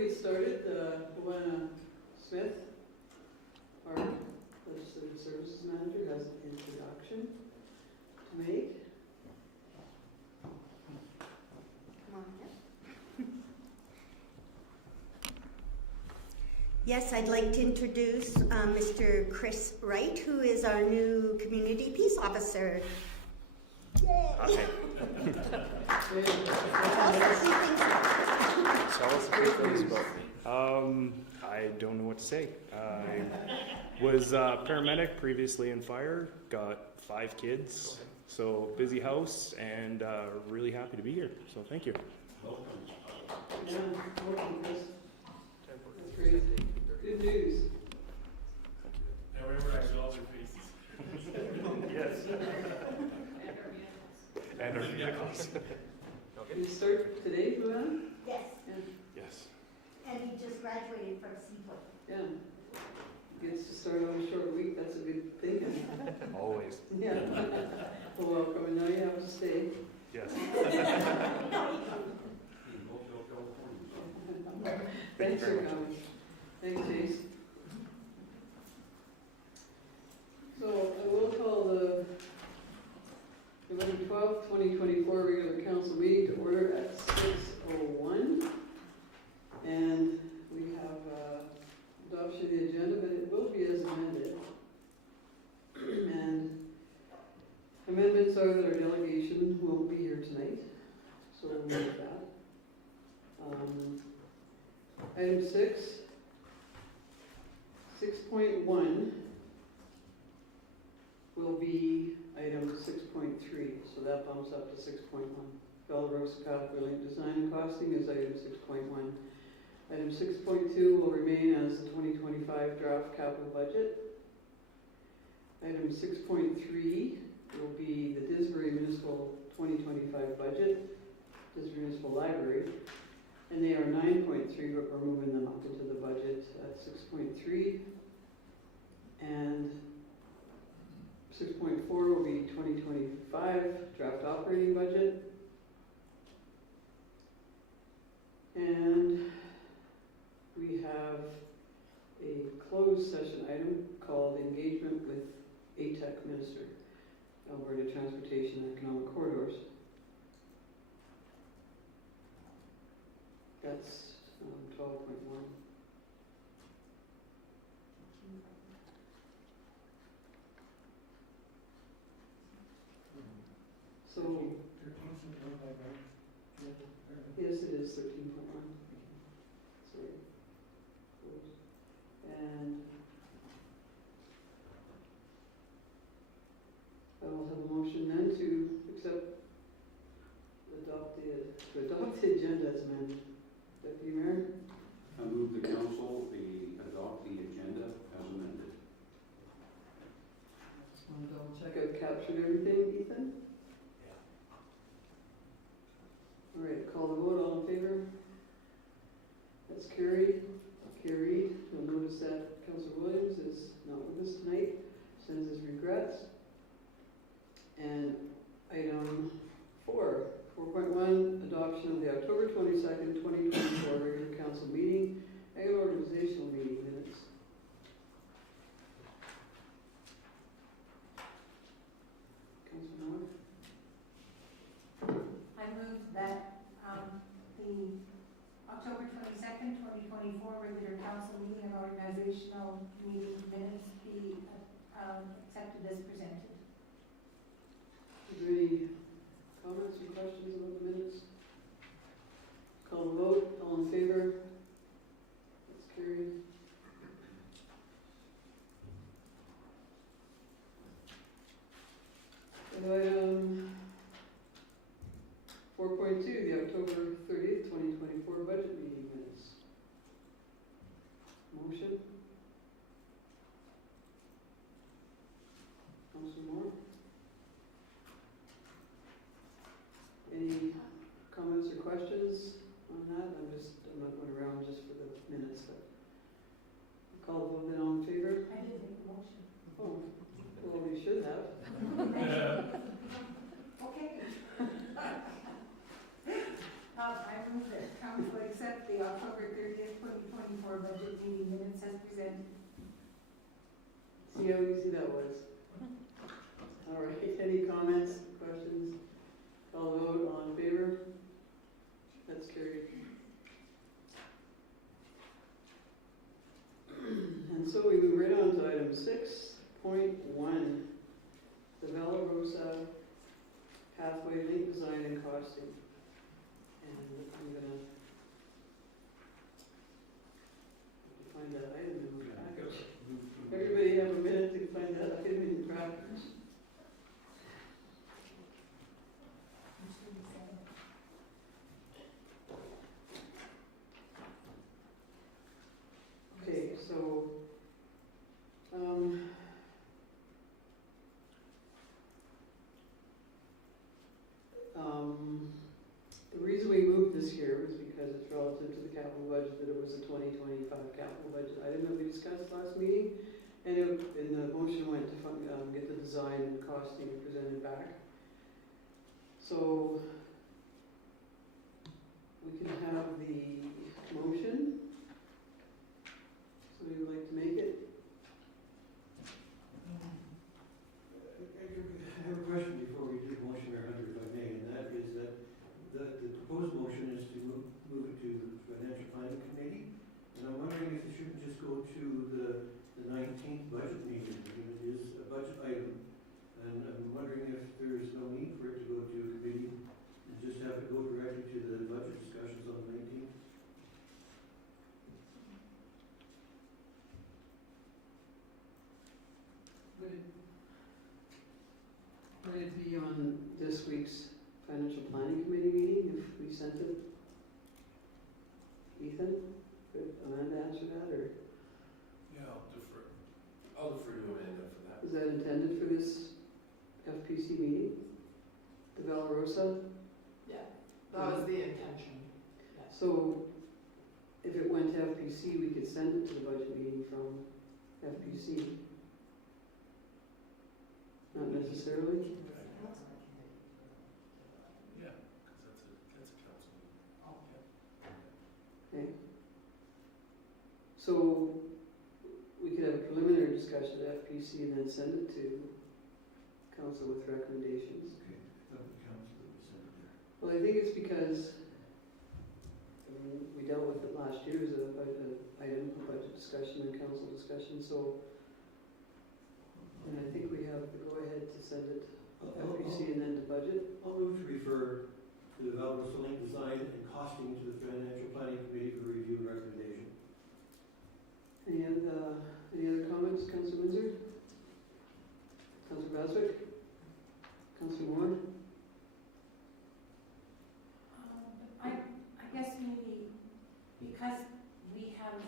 we get started, Luana Smith, our Legislative Services Manager, has an introduction to make. Come on up. Yes, I'd like to introduce Mr. Chris Wright, who is our new Community Peace Officer. Yay! Hi. Tell us a few things. Tell us a few things about me. I don't know what to say. I was a paramedic previously in fire, got 5 kids, so busy house, and really happy to be here. So thank you. Yeah, welcome, Chris. That's great. Good news. Now we recognize all their faces. Yes. And our vehicles. You start today, Luana? Yes, Yes. and he just graduated from Seaport. Yeah. Gets to start on a short week, that's a good thing. Always. Yeah. Well, welcome, and now you have to stay. Yes. Thanks for coming. Thanks, Chase. So I will call the November 12th, 2024 regular council meeting to order at 6:01. And we have adoption of the agenda, but it will be as amended. And amendments are that our delegation won't be here tonight, so we'll move that. Item 6.1 will be item 6.3, so that bumps up to 6.1. Bellrose Capital Design and Costing is item 6.1. Item 6.2 will remain as the 2025 draft capital budget. Item 6.3 will be the Disbury Municipal 2025 budget, Disbury Municipal Library. And they are 9.3, but we're moving them up into the budget at 6.3. And 6.4 will be 2025 draft operating budget. And we have a closed session item called engagement with ATEC Minister, Alberta Transportation and Economic Corridors. That's 12.1. So, yes, it is 13.1. Sorry. And I will have a motion then to adopt the agenda as amended. Deputy Mayor? I move the council adopt the agenda as amended. Just want to double check I've captured everything, Ethan? All right, call the vote, all in favor? That's carried. Carried. You'll notice that Councillor Williams is not with us tonight, sends his regrets. And item 4.1, adoption of the October 22nd, 2024 regular council meeting and organizational meeting minutes. Councillor Moore? I move that the October 22nd, 2024 regular council meeting and organizational meeting minutes be accepted as presented. Is there any comments or questions about the minutes? Call the vote, all in favor? That's carried. And item 4.2, the October 30th, 2024 budget meeting minutes. Motion? Councilor Moore? Any comments or questions on that? I'm not going around just for the minutes, but call the vote, then all in favor? I didn't make a motion. Oh, well, we should have. Okay. I council accept the October 30th, 2024 budget meeting minutes as presented. See how easy that was? All right, any comments, questions? Call the vote, all in favor? That's carried. And so we move right on to item 6.1, the Valorosa Pathway Link Design and Costing. And I'm gonna find that item in the package. Everybody have a minute to find that item in your package. Okay, so, the reason we moved this here was because it's relative to the capital budget, that it was a 2025 capital budget item that we discussed last meeting. And the motion went to get the design and costing presented back. So we can have the motion. Somebody would like to make it? I have a question before we do the motion, Mayor Hunter, if I may, and that is that the proposed motion is to move it to the Financial Planning Committee, and I'm wondering if it shouldn't just go to the 19th budget meeting, because it is a budget item, and I'm wondering if there's no need for it to go to a committee and just have it go directly to the budget discussions on the 19th. Would it be on this week's Financial Planning Committee meeting if we sent it? Ethan, could Amanda answer that, or Yeah, I'll defer to Amanda for that. is that intended for this FPC meeting? The Valorosa? Yeah, that was the intention. Yes. So if it went to FPC, we could send it to the budget meeting from FPC? Not necessarily? Yeah, because that's a council meeting. Okay. So we could have a preliminary discussion at FPC and then send it to council with recommendations. Okay, I thought the council would send it there. Well, I think it's because we dealt with it last year as a budget item, a budget discussion and council discussion, so and I think we have the go-ahead to send it to FPC and then to budget. I'll move to refer to the Valorosa Link Design and Costing to the Financial Planning Committee for review and recommendation. Any other comments, Councillor Windsor? Councillor Baswick? Councillor Moore? I guess maybe because we have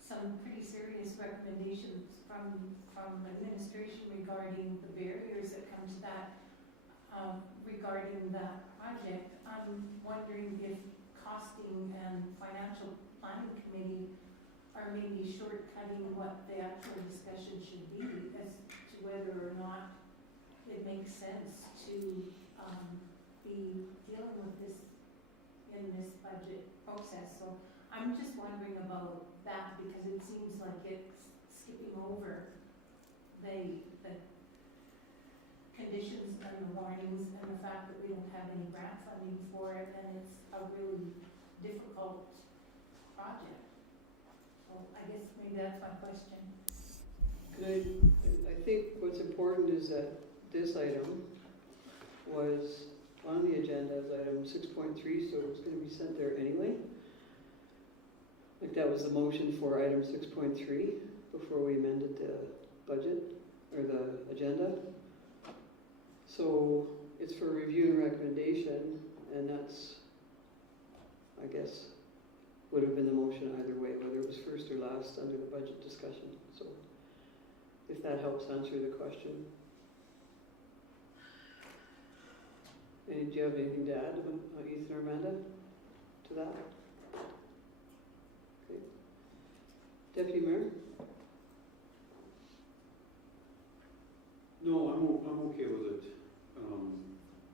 some pretty serious recommendations from administration regarding the barriers that come to that, regarding that project, I'm wondering if costing and financial planning committee are maybe shortcutting what the actual discussion should be as to whether or not it makes sense to be dealing with this in this budget process. So I'm just wondering about that because it seems like it's skipping over the conditions and the warnings and the fact that we don't have any grant funding for it, and it's a really difficult project. So I guess maybe that's my question. I think what's important is that this item was on the agenda as item 6.3, so it was going to be sent there anyway. Like that was the motion for item 6.3 before we amended the budget or the agenda. So it's for review and recommendation, and that's, I guess, would have been the motion either way, whether it was first or last under the budget discussion. So if that helps answer the question. Do you have anything to add, Ethan or Amanda, to that? Okay. Deputy Mayor? No, I'm okay with it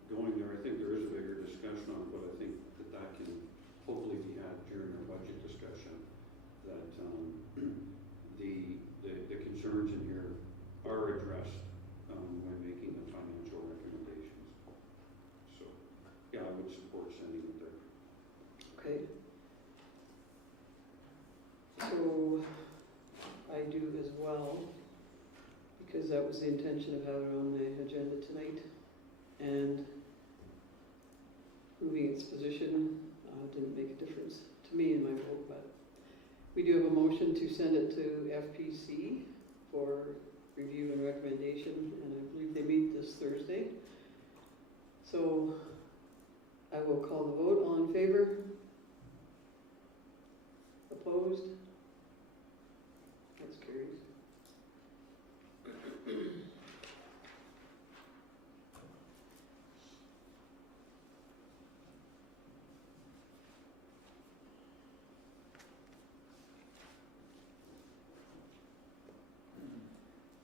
going there. I think there is a bigger discussion on it, but I think that can Okay. So I do as well, because that was the intention of having it on the agenda tonight. And moving its position didn't make a difference to me in my vote, but we do have a motion to send it to FPC for review and recommendation, and I believe they meet this Thursday. So I will call the vote. All in favor? Opposed? That's carried.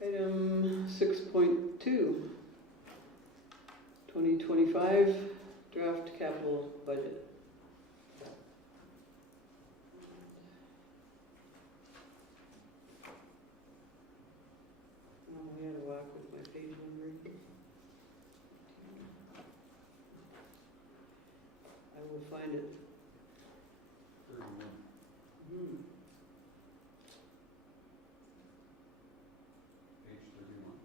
Item 6.2, 2025 draft capital budget. Oh, we had a whack with my page numbering. I will find it. 31. Hmm. Page 31.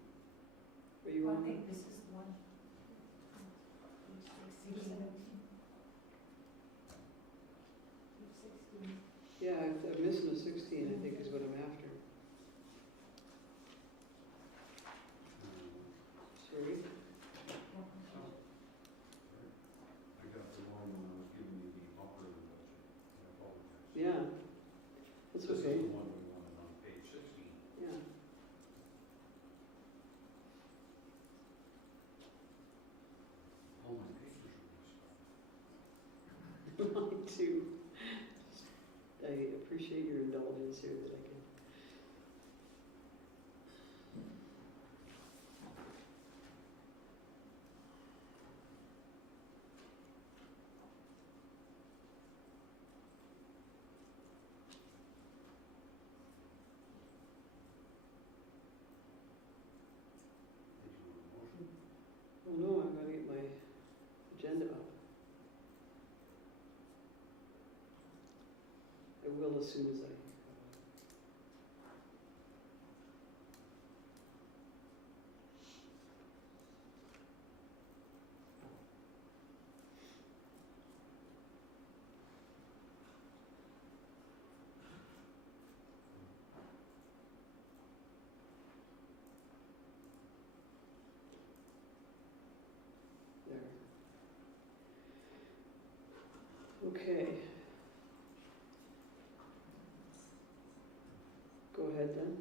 Are you I on? think this is the one. Page 16. Yeah, I'm missing a 16, I think is what I'm after. Sorry. I got the wrong one, I was giving you the operating budget. I apologize. Yeah, that's This is okay. the one we wanted on page 16. Yeah. All my pages are messed up. Mine too. I appreciate your indulgence here that I can. Did you want a motion? Oh no, I've got to get my agenda up. I will as soon as I. There. Okay. Go ahead then.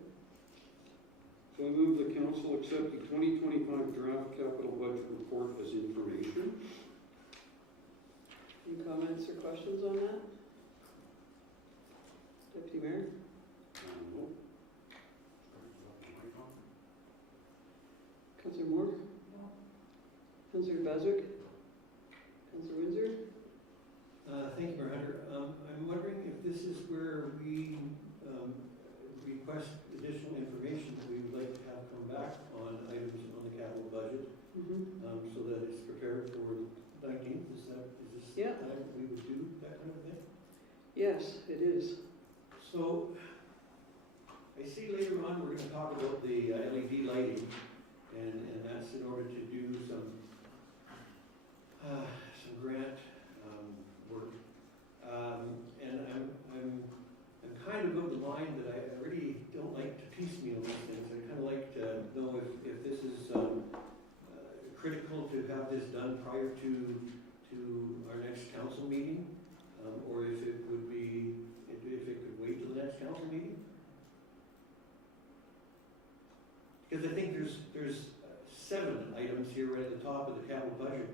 So I move the council accept the 2025 draft capital budget report as information. Any comments or questions on that? Deputy Mayor? No. Starts off the mic on. Councillor Moore? No. Councillor Baswick? Councillor Windsor? Thank you, Mayor Hunter. I'm wondering if this is where we request additional information that we would like to have come back on items on the capital budget, so that it's prepared for the 19th. Is this Yeah. the time that we would do that kind of thing? Yes, it is. So, I see later on we're gonna talk about the LED lighting, and that's in order to do some grant, work. And I'm kind of of the mind that I really don't like to piecemeal these things. I kind of like to know if this is critical to have this done prior to our next council meeting, or if it would be, if it could wait till the next council meeting. Because I think there's 7 items here right at the top of the capital budget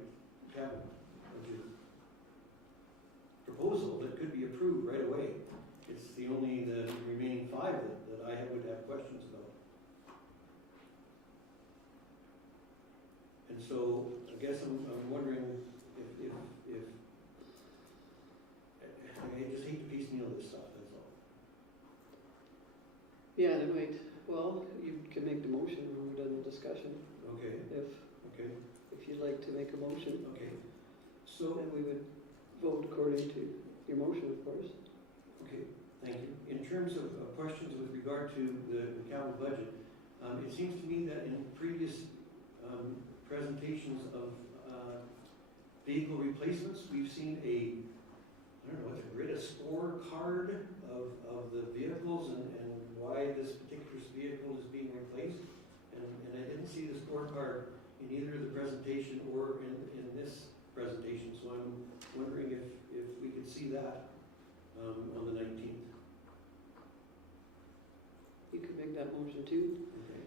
proposal that could be approved right away. It's the only the remaining 5 that I would have questions about. And so I guess I'm wondering if I just hate to piecemeal this stuff, that's all. Yeah, and it might, well, you can make the motion when we're done the discussion, Okay, okay, if you'd like to make a motion, okay. So, then we would vote according to your motion, of course. Okay, thank you. In terms of questions with regard to the capital budget, it seems to me that in previous presentations of vehicle replacements, we've seen I don't know, what's a grid, a scorecard of the vehicles and why this particular vehicle is being replaced. And I didn't see the scorecard in either the presentation or in this presentation, so I'm wondering if we could see that on the 19th. You could make that motion too. Okay.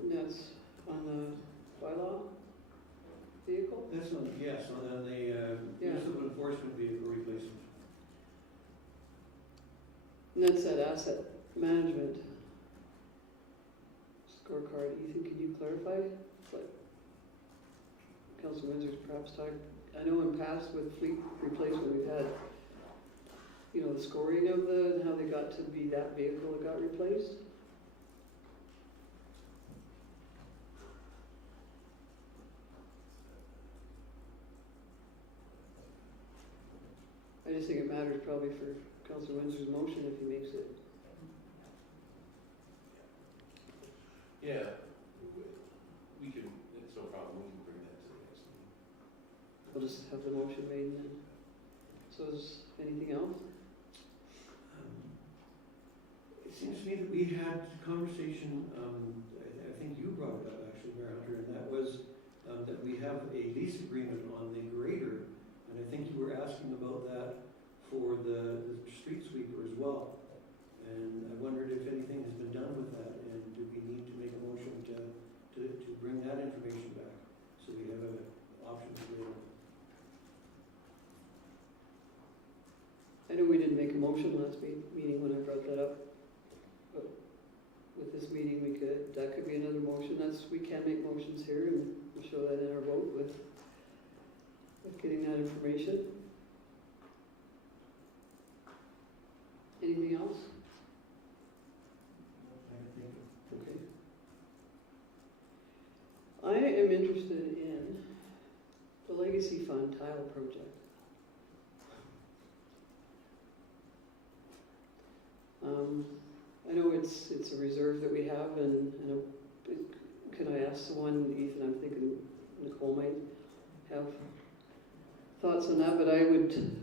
And that's on the bylaw vehicle? This one, yes, on the Yeah. use of enforcement vehicle replacement. And that's that asset management scorecard. Ethan, can you clarify what Councilor Windsor's perhaps talking? I know in past with fleet replacement, we've had, you know, the scoring of how they got to be that vehicle that got replaced. I just think it matters probably for Councilor Windsor's motion if he makes it. Yeah, we can, it's no problem, we can bring that to the next meeting. We'll just have the motion made then. So is anything else? It seems to me that we had a conversation, I think you brought it up actually, Mayor Hunter, and that was that we have a lease agreement on the grader, and I think you were asking about that for the street sweeper as well. And I wondered if anything has been done with that, and do we need to make a motion to bring that information back, so we have options available. I know we didn't make a motion last meeting when I brought that up. But with this meeting, that could be another motion. We can make motions here and we'll show that in our vote with getting that information. Anything else? Okay. I am interested in the Legacy Fund tile project. I know it's a reserve that we have, and can I ask someone, Ethan, I'm thinking Nicole might have thoughts on that, but I would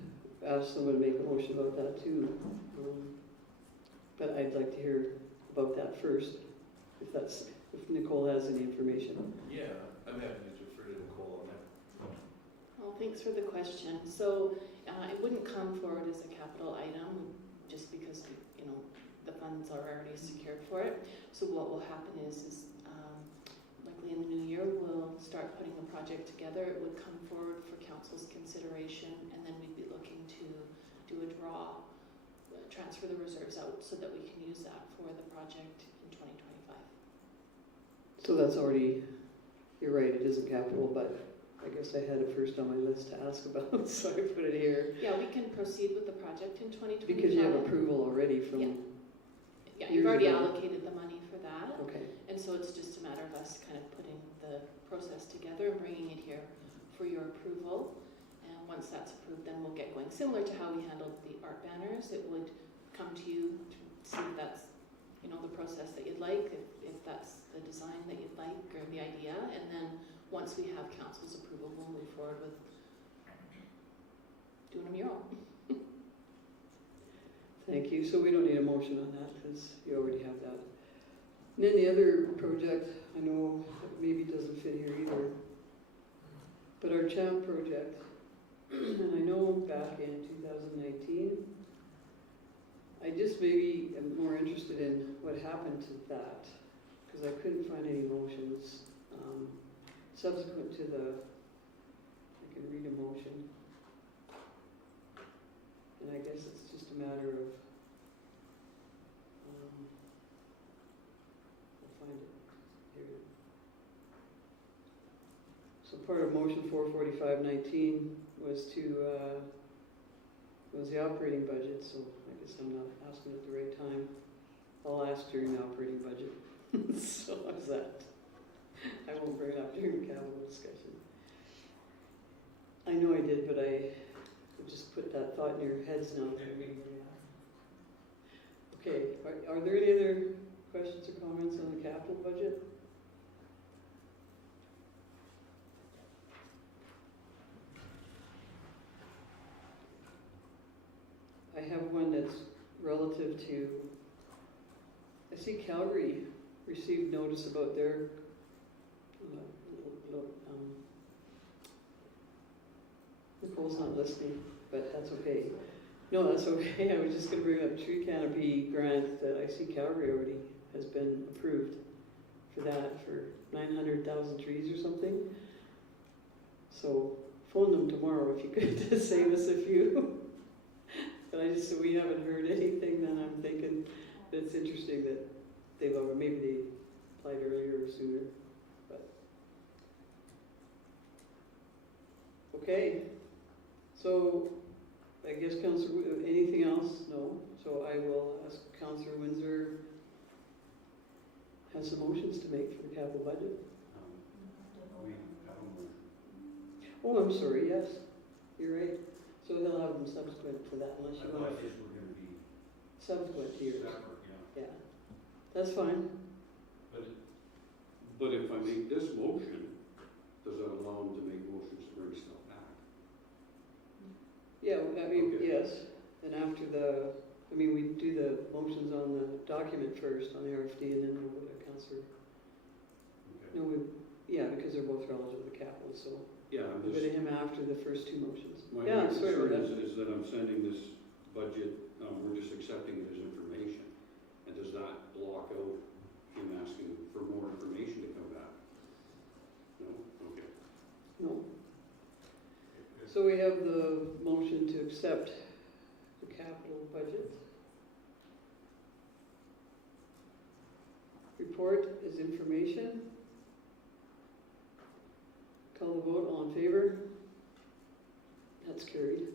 ask someone to make a motion about that too. But I'd like to hear about that first, if Nicole has any information. Yeah, I'm happy to defer to Nicole on that. Well, thanks for the question. So it wouldn't come forward as a capital item just because, you know, the funds are already secured for it. So what will happen is likely in the new year, we'll start putting the project together. It would come forward for council's consideration, and then we'd be looking to do a draw, transfer the reserves out so that we can use that for the project in 2025. So that's already, you're right, it isn't capital, but I guess I had it first on my list to ask about, so I put it here. Yeah, we can proceed with the project in 2025. Because you have approval already from, Yeah, you've already allocated the money for that. okay. And so it's just a matter of us kind of putting the process together and bringing it here for your approval. And once that's approved, then we'll get going. Similar to how we handled the art banners, it would come to you to see if that's, you know, the process that you'd like, if that's the design that you'd like or the idea. And then once we have council's approval, we'll move forward with doing a mural. Thank you. So we don't need a motion on that because you already have that. And then the other project, I know maybe doesn't fit here either, but our CHAMP project, and I know back in 2019, I just maybe am more interested in what happened to that because I couldn't find any motions subsequent to I can read a motion. And I guess it's just a matter of, I'll find it here. So part of motion 44519 was was the operating budget, so I guess I'm not asking at the right time. I'll ask during the operating budget. So how's that? I won't bring it up during the capital discussion. I know I did, but I just put that thought in your heads now. Okay, are there any other questions or comments on the capital budget? I have one that's relative to, I see Calgary received notice about their, Nicole's not listening, but that's okay. No, that's okay. I was just gonna bring up tree canopy grant that I see Calgary already has been approved for that, for 900,000 trees or something. So phone them tomorrow if you could to save us a few. But I just, we haven't heard anything, then I'm thinking that's interesting that they've, maybe they applied earlier or sooner, but. Okay, so I guess Councillor, anything else? No, so I will ask Councillor Windsor has some motions to make for the capital budget. Oh, I'm sorry, yes, you're right. So they'll have them subsequent to that unless you want to. Subsequent to yours. Yeah, that's fine. But if I make this motion, does that allow them to make motions to bring stuff back? Yeah, I mean, Okay. yes, and after the, I mean, we do the motions on the document first, on the RFD, and then we'll go to Councillor. Okay. No, we, yeah, because they're both relative to the capital, so Yeah, I'm we'll go to just, him after the first two motions. my Yeah, main sorry about concern that. is that I'm sending this budget, we're just accepting it as information. And does that block out him asking for more information to come back? No? Okay. No. So we have the motion to accept the capital budget. Report is information. Call the vote, all in favor? That's carried.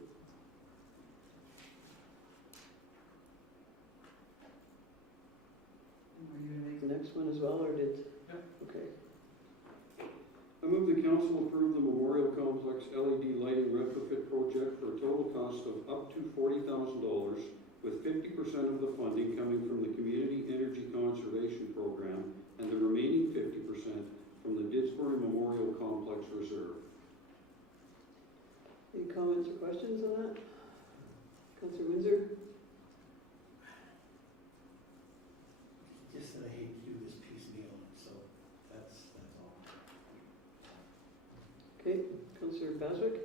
Are you gonna make the next one as well, or did? Yep. Okay. I move the council approve the Memorial Complex LED lighting retrofit project for a total cost of up to $40,000, with 50% of the funding coming from the Community Energy Conservation Program and the remaining 50% from the Didsbury Memorial Complex Reserve. Any comments or questions on that? Councillor Windsor? Just that I hate to do this piecemeal, so that's all. Okay, Councillor Baswick?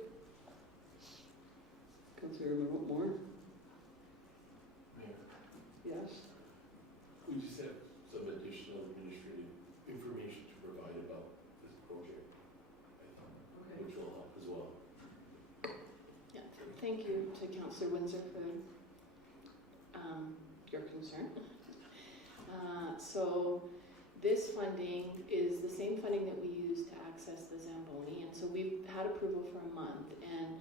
Councillor Moore? Mayor, Yes? we just have some additional administrative information to provide about this project, I think, which will help as well. Yeah, thank you to Councillor Windsor for your concern. So this funding is the same funding that we use to access the Zamboni, and so we've had approval for a month, and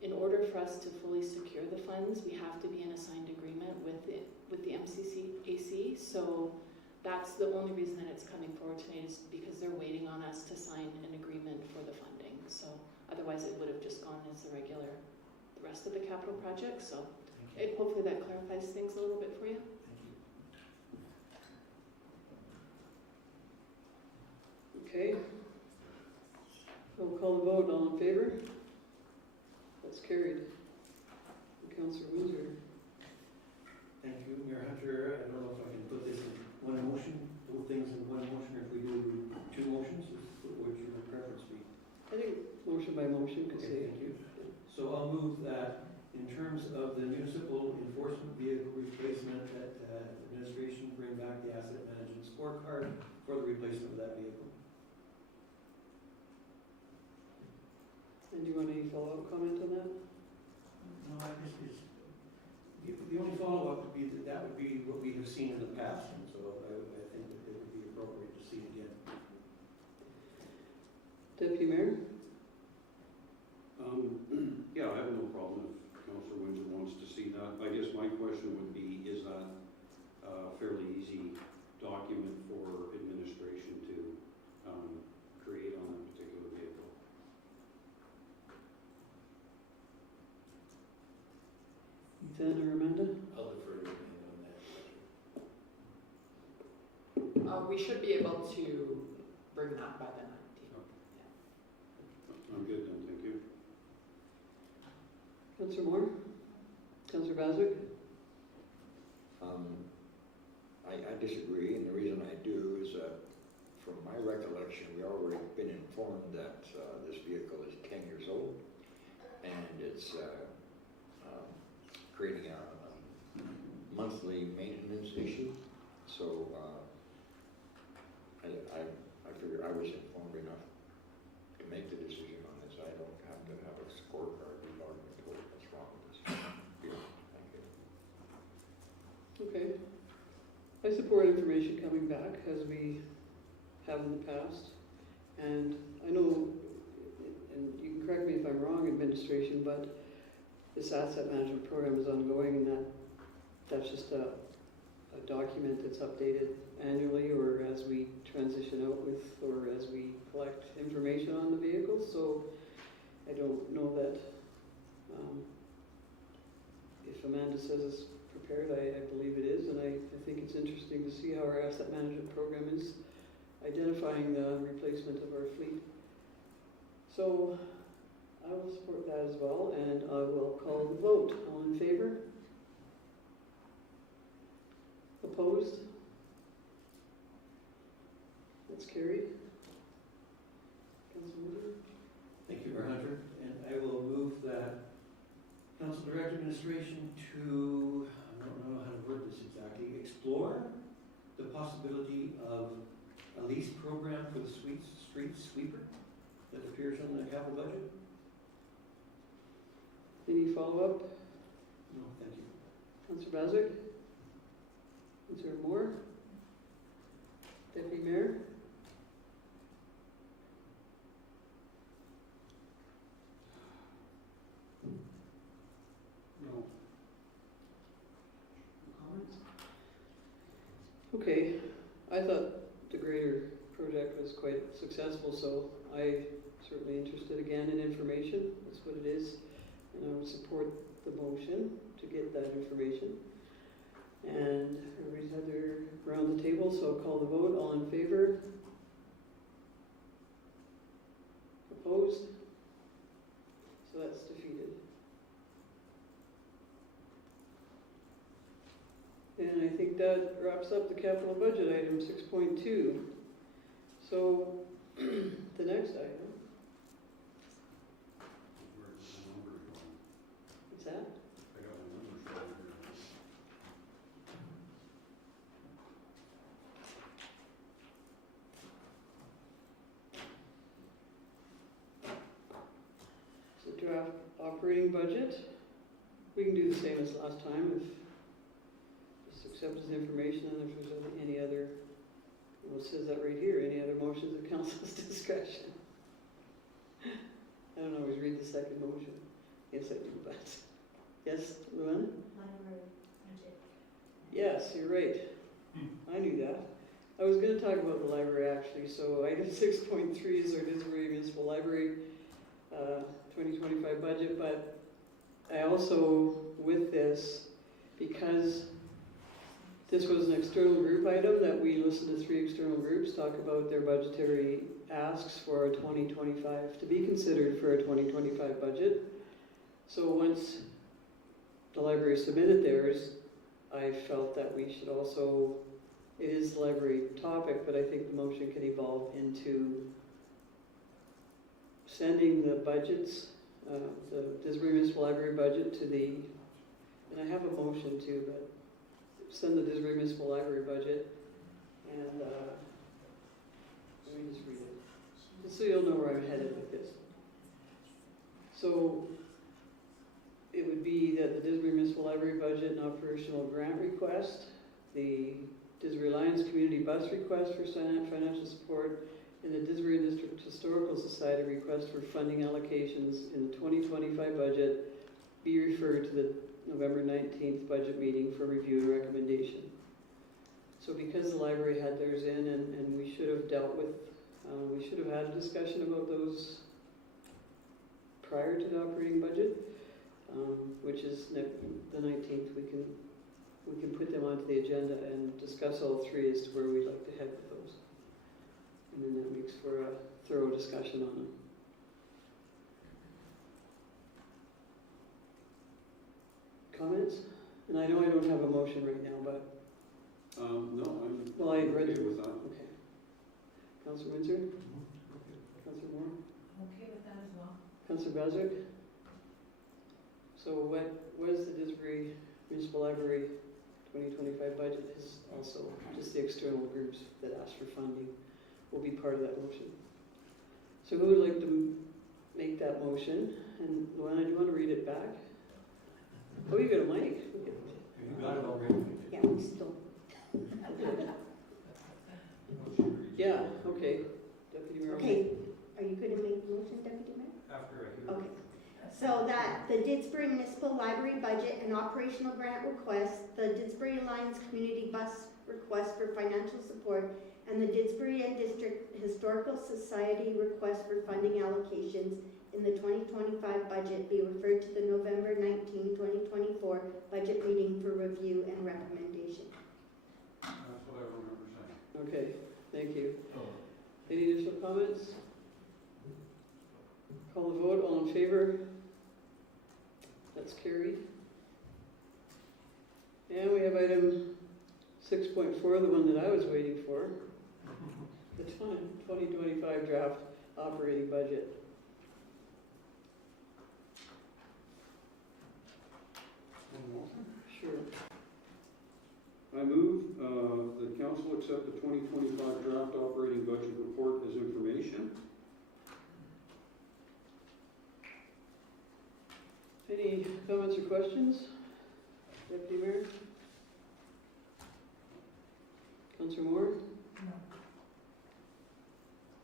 in order for us to fully secure the funds, we have to be in a signed agreement with the MCCAC, so that's the only reason that it's coming forward tonight, is because they're waiting on us to sign an agreement for the funding. So otherwise it would have just gone as the rest of the capital project, so hopefully that clarifies things a little bit for you. Okay. We'll call the vote, all in favor? That's carried. Councillor Windsor? Thank you, Mayor Hunter. I don't know if I can put this in one motion, both things in one motion, or if we do two motions, what would your preference be? I think motion by motion, because Okay, thank you. So I'll move that in terms of the municipal enforcement vehicle replacement, that administration bring back the asset management scorecard for the replacement of that vehicle. And do you want any follow-up comment on that? No, the only follow-up would be that would be what we have seen in the past, and so I think that it would be appropriate to see it again. Deputy Mayor? Yeah, I have no problem if Councillor Windsor wants to see that. I guess my question would be, is that a fairly easy document for administration to create on a particular vehicle? Ethan or Amanda? I'll defer to Amanda on that. We should be able to bring that by the 19th. I'm good then, thank you. Councillor Moore? Councillor Bazook? I disagree, and the reason I do is, from my recollection, we already been informed that this vehicle is 10 years old, and it's creating a monthly maintenance issue. So I figure I was informed enough to make the decision on this. I don't have to have a scorecard regarding what's wrong with this vehicle. Thank you. Okay. I support information coming back as we have in the past. And I know, and you can correct me if I'm wrong, administration, but this asset management program is ongoing, and that's just a document that's updated annually or as we transition out with, or as we collect information on the vehicles. So I don't know that, if Amanda says it's prepared, I believe it is, and I think it's interesting to see how our asset management program is identifying the replacement of our fleet. So I will support that as well, and I will call the vote. All in favor? Opposed? That's carried. Councilor Moore? Thank you, Mayor Hunter, and I will move that Council Direct Administration to, I don't know how to word this exactly, explore the possibility of a lease program for the street sweeper that appears on the capital budget. Any follow-up? No, thank you. Councilor Bazook? Councilor Moore? Deputy Mayor? No. Comments? Okay, I thought the greater project was quite successful, so I certainly interested again in information. That's what it is. And I would support the motion to get that information. And everybody's had their around the table, so I'll call the vote. All in favor? Opposed? So that's defeated. And I think that wraps up the capital budget item 6.2. So the next item, Where's the numbers going? what's that? I got the numbers right here. So draft operating budget. We can do the same as last time if just accept as information, and if there's any other, well, it says that right here, any other motions at council's discretion. I don't always read the second motion. Yes, I do, but, yes, Luann? Yes, you're right. I knew that. I was gonna talk about the library actually, so item 6.3 is our Disbury Municipal Library 2025 budget, but I also, with this, because this was an external group item that we listened to 3 external groups talk about their budgetary asks for a 2025, to be considered for a 2025 budget. So once the library submitted theirs, I felt that we should also, it is the library topic, but I think the motion can evolve into sending the budgets, the Disbury Municipal Library budget to the, and I have a motion too, but send the Disbury Municipal Library budget, and let me just read it, just so you'll know where I'm headed with this. So it would be that the Disbury Municipal Library budget and operational grant request, the Disbury Lions Community Bus request for financial support, and the Disbury District Historical Society request for funding allocations in the 2025 budget be referred to the November 19th budget meeting for review and recommendation. So because the library had theirs in, and we should have dealt with, we should have had a discussion about those prior to the operating budget, which is the 19th. We can put them onto the agenda and discuss all three as to where we'd like to head with those. And then that makes for a thorough discussion on them. Comments? And I know I don't have a motion right now, but, No, I'm well, I read okay with that. Okay. Councillor Windsor? Councillor Moore? Okay with that as well. Councillor Bazard? So what is the Disbury Municipal Library 2025 budget is also just the external groups that ask for funding will be part of that motion. So who would like to make that motion? And Luana, do you want to read it back? Oh, you got a mic? You got it already. Yeah, we still. Yeah, okay. Deputy Mayor. Okay, are you going to make the motion, Deputy Mayor? After I hear. Okay. So that the Didsbury Municipal Library budget and operational grant request, the Didsbury Alliance Community Bus request for financial support, and the Didsbury and District Historical Society request for funding allocations in the 2025 budget be referred to the November 19, 2024 budget meeting for review and recommendation. That's what I remember saying. Okay, thank you. Any additional comments? Call the vote, all in favor? That's carried. And we have item 6.4, the one that I was waiting for. The 2025 draft operating budget. Sure. I move that council accept the 2025 draft operating budget report as information. Any comments or questions? Deputy Mayor? Councillor Moore? No.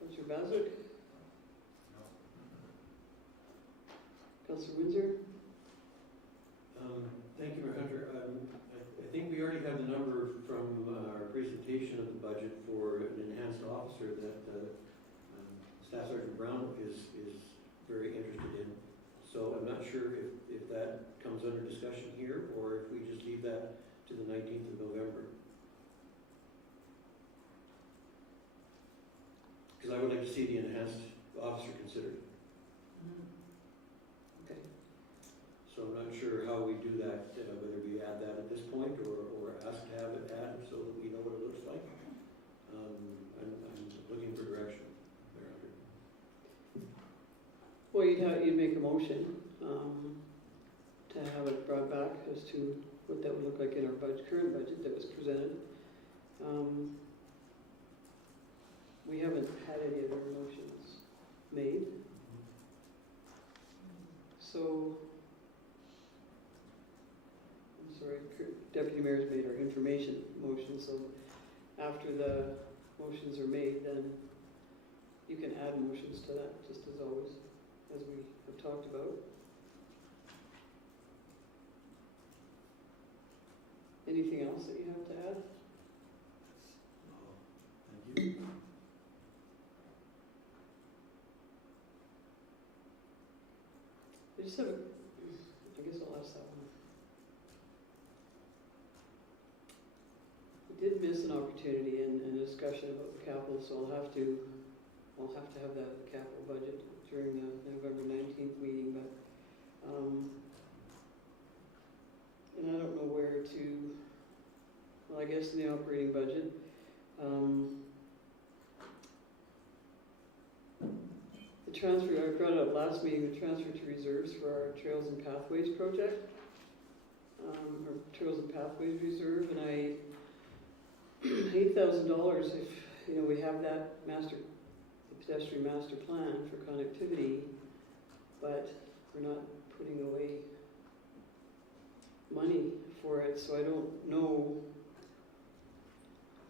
Councillor Bazard? Councillor Windsor? Thank you, Mayor Hunter. I think we already have the number from our presentation of the budget for an enhanced officer that Staff Sergeant Brown is very interested in. So I'm not sure if that comes under discussion here or if we just leave that to the 19th of November. Because I would like to see the enhanced officer considered. Okay. So I'm not sure how we do that, whether we add that at this point or ask to have it added so that we know what it looks like. I'm looking for direction there. Well, you'd make a motion to have it brought back as to what that would look like in our current budget that was presented. We haven't had any other motions made. So, I'm sorry, Deputy Mayor's made our information motion, so after the motions are made, then you can add motions to that, just as always, as we have talked about. Anything else that you have to add? Thank you. I just have I guess I'll ask that one. We did miss an opportunity and a discussion about the capital, so I'll have to have that capital budget during the November 19th meeting, but, and I don't know where to, well, I guess in the operating budget, the transfer, I brought it up last meeting, the transfer to reserves for our Trails and Pathways project, or Trails and Pathways Reserve, and $8,000 if, we have that the pedestrian master plan for connectivity, but we're not putting away money for it, so I don't know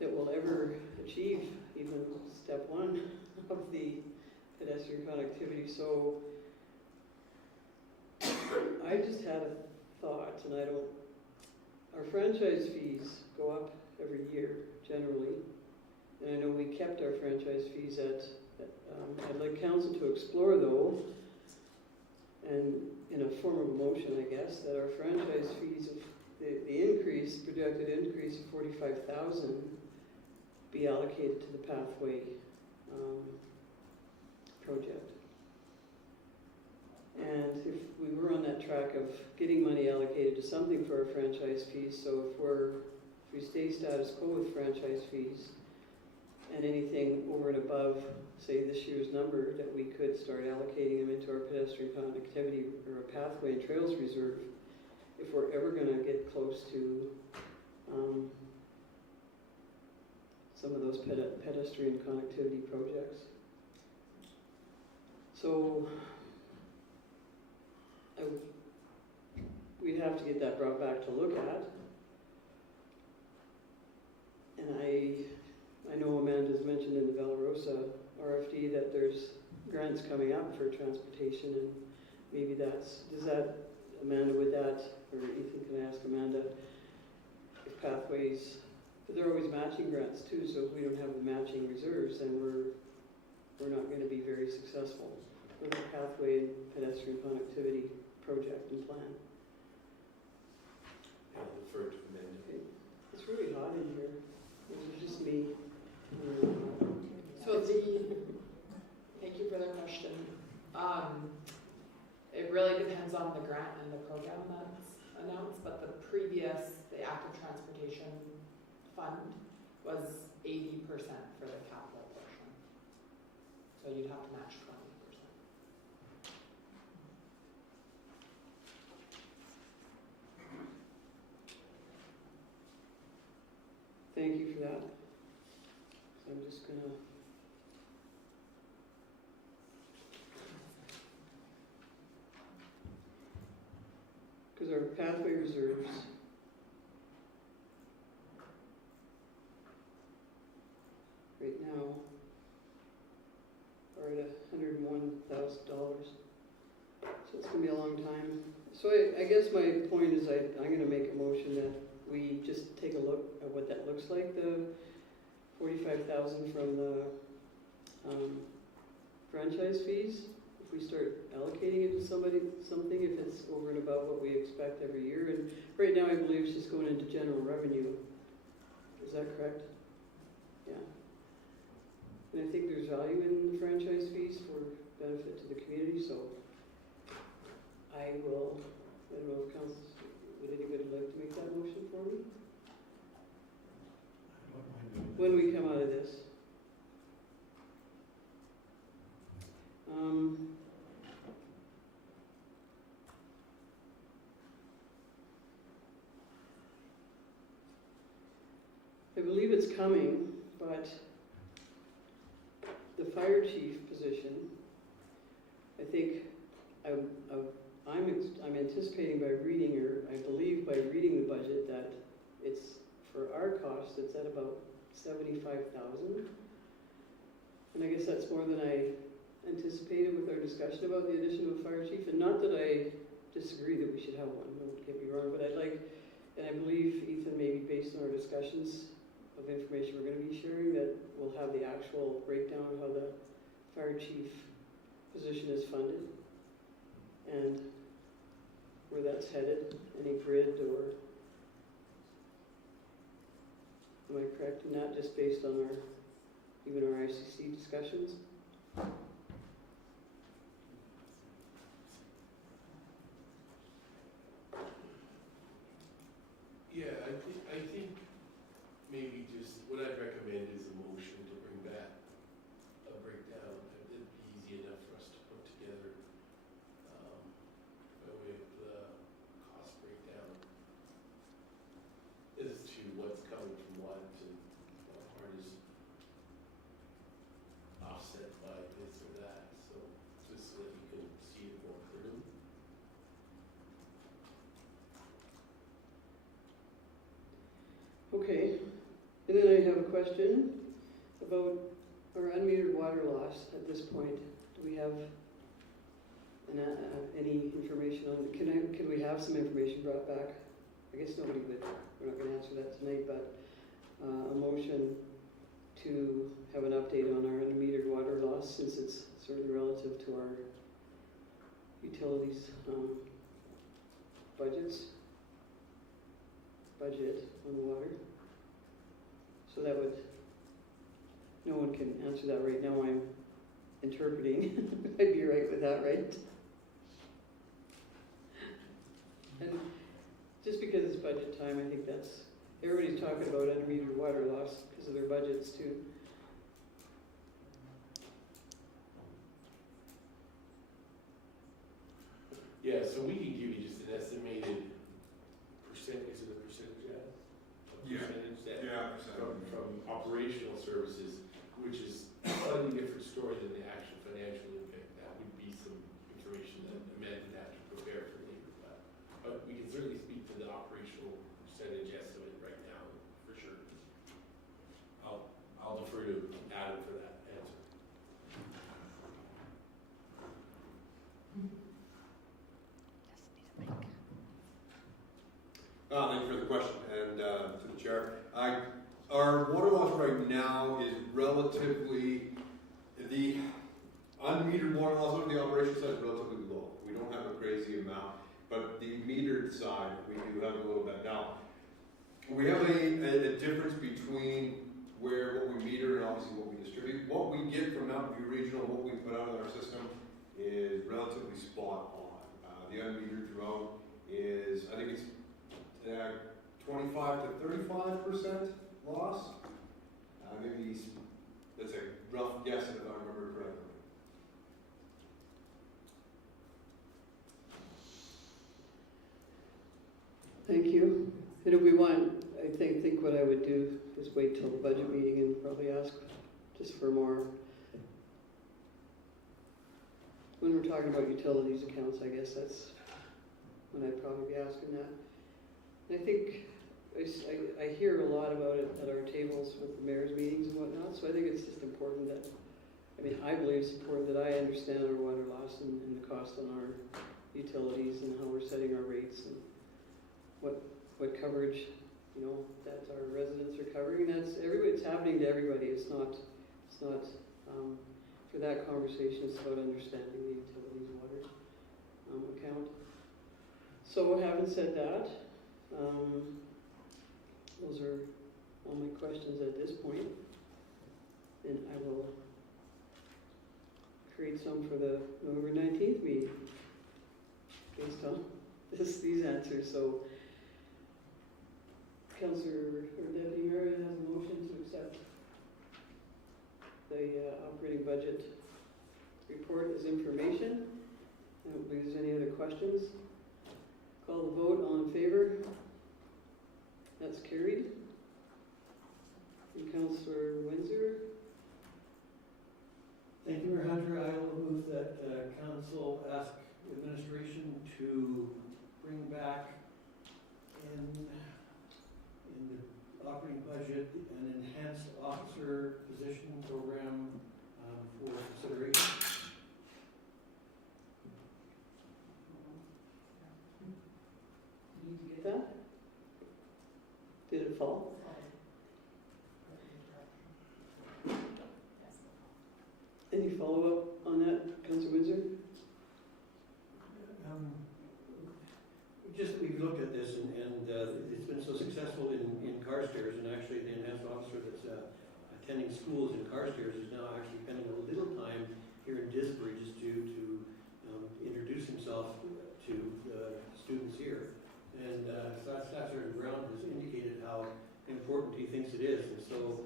that we'll ever achieve even step one of the pedestrian connectivity. So I just had a thought, and our franchise fees go up every year generally, and I know we kept our franchise fees I'd like council to explore though, and in a form of a motion, I guess, that our franchise fees of, the increase, projected increase of 45,000 be allocated to the pathway project. And if we were on that track of getting money allocated to something for our franchise fees, so if we stay status quo with franchise fees, and anything over and above, say, this year's number, that we could start allocating them into our pedestrian connectivity or a pathway and trails reserve, if we're ever gonna get close to some of those pedestrian connectivity projects. So, we'd have to get that brought back to look at. And I know Amanda's mentioned in the Velarosa RFD that there's grants coming up for transportation, and maybe Amanda, would that, or Ethan can ask Amanda, if pathways, but they're always matching grants too, so if we don't have the matching reserves, then we're not gonna be very successful with our pathway and pedestrian connectivity project and plan. I'll defer to Amanda. It's really hot in here. It's just me. So thank you for the question. It really depends on the grant and the program that's announced, but the active transportation fund was 80% for the capital portion. So you'd have to match 20%. Thank you for that. So I'm just gonna. Because our pathway reserves right now are at $101,000. So it's gonna be a long time. So I guess my point is I'm gonna make a motion that we just take a look at what that looks like, the 45,000 from the franchise fees. If we start allocating it to something, if it's over and above what we expect every year. And right now I believe it's just going into general revenue. Is that correct? Yeah. And I think there's value in the franchise fees for benefit to the community, so I don't know if council, would anybody like to make that motion for me? When we come out of this. I believe it's coming, but the fire chief position, I think I'm anticipating by reading, or I believe by reading the budget, that it's, for our cost, it's at about 75,000. And I guess that's more than I anticipated with our discussion about the addition of a fire chief. And not that I disagree that we should have one, don't get me wrong, but I'd like, and I believe, Ethan, maybe based on our discussions of information we're going to be sharing, that we'll have the actual breakdown of how the fire chief position is funded and where that's headed, any grid, or am I correct in that, just based on even our ICC discussions? Yeah, I think maybe just, what I'd recommend is a motion to bring back a breakdown. It'd be easy enough for us to put together, by way of the cost breakdown as to what's coming from what and what part is offset by this or that, so just so that you can see it more clearly. Okay, and then I have a question about our unmetered water loss at this point. Do we have any information on, can we have some information brought back? I guess nobody would, we're not gonna answer that tonight, but a motion to have an update on our unmetered water loss, since it's certainly relative to our utilities budget on the water. So that would, no one can answer that right now, I'm interpreting. I'd be right with that, right? And just because it's budget time, I think that's, everybody's talking about unmetered water loss because of their budgets too. Yeah, so we can give you just an estimated percent, is it a percentage, yeah? A Yeah. percentage that Yeah, from operational services, which is a slightly different story than the actual financial impact. That would be some information that Amanda would have to prepare for later, but we can certainly speak to the operational percentage estimate right now, for sure. I'll defer to Adam for that answer. Thank you for the question, and to the chair. Our water loss right now is relatively, the unmetered water loss over the operation side is relatively low. We don't have a crazy amount, but the metered side, we do have a little bit. Now, we have a difference between what we meter and obviously what we distribute. What we get from Mountain View Regional, what we put out in our system is relatively spot on. The unmetered throughout is, I think it's 25 to 35% loss. Maybe that's a rough guess if I remember correctly. Thank you. And if we want, I think what I would do is wait till the budget meeting and probably ask just for more. When we're talking about utilities accounts, I guess that's when I'd probably be asking that. And I think I hear a lot about it at our tables with the mayor's meetings and whatnot, so I think it's just important that, I believe it's important that I understand our water loss and the cost on our utilities and how we're setting our rates and what coverage, that our residents are covering. That's everybody. It's happening to everybody. It's not for that conversation. It's about understanding the utilities water account. So having said that, those are all my questions at this point, and I will create some for the November 19th meeting based on these answers. So Councillor or Deputy Mayor has a motion to accept the operating budget report as information. I don't believe there's any other questions. Call the vote. All in favor? That's carried. And Councillor Windsor? Thank you, Mayor Hunter. I will move that council ask administration to bring back in the operating budget an enhanced officer position program for consideration. Did you get that? Did it fall? Any follow-up on that, Councillor Windsor? Just that we've looked at this and it's been so successful in Carstairs, and actually the enhanced officer that's attending schools in Carstairs is now actually spending a little time here in Disbury just to introduce himself to students here. And Staff Sergeant Brown has indicated how important he thinks it is, and so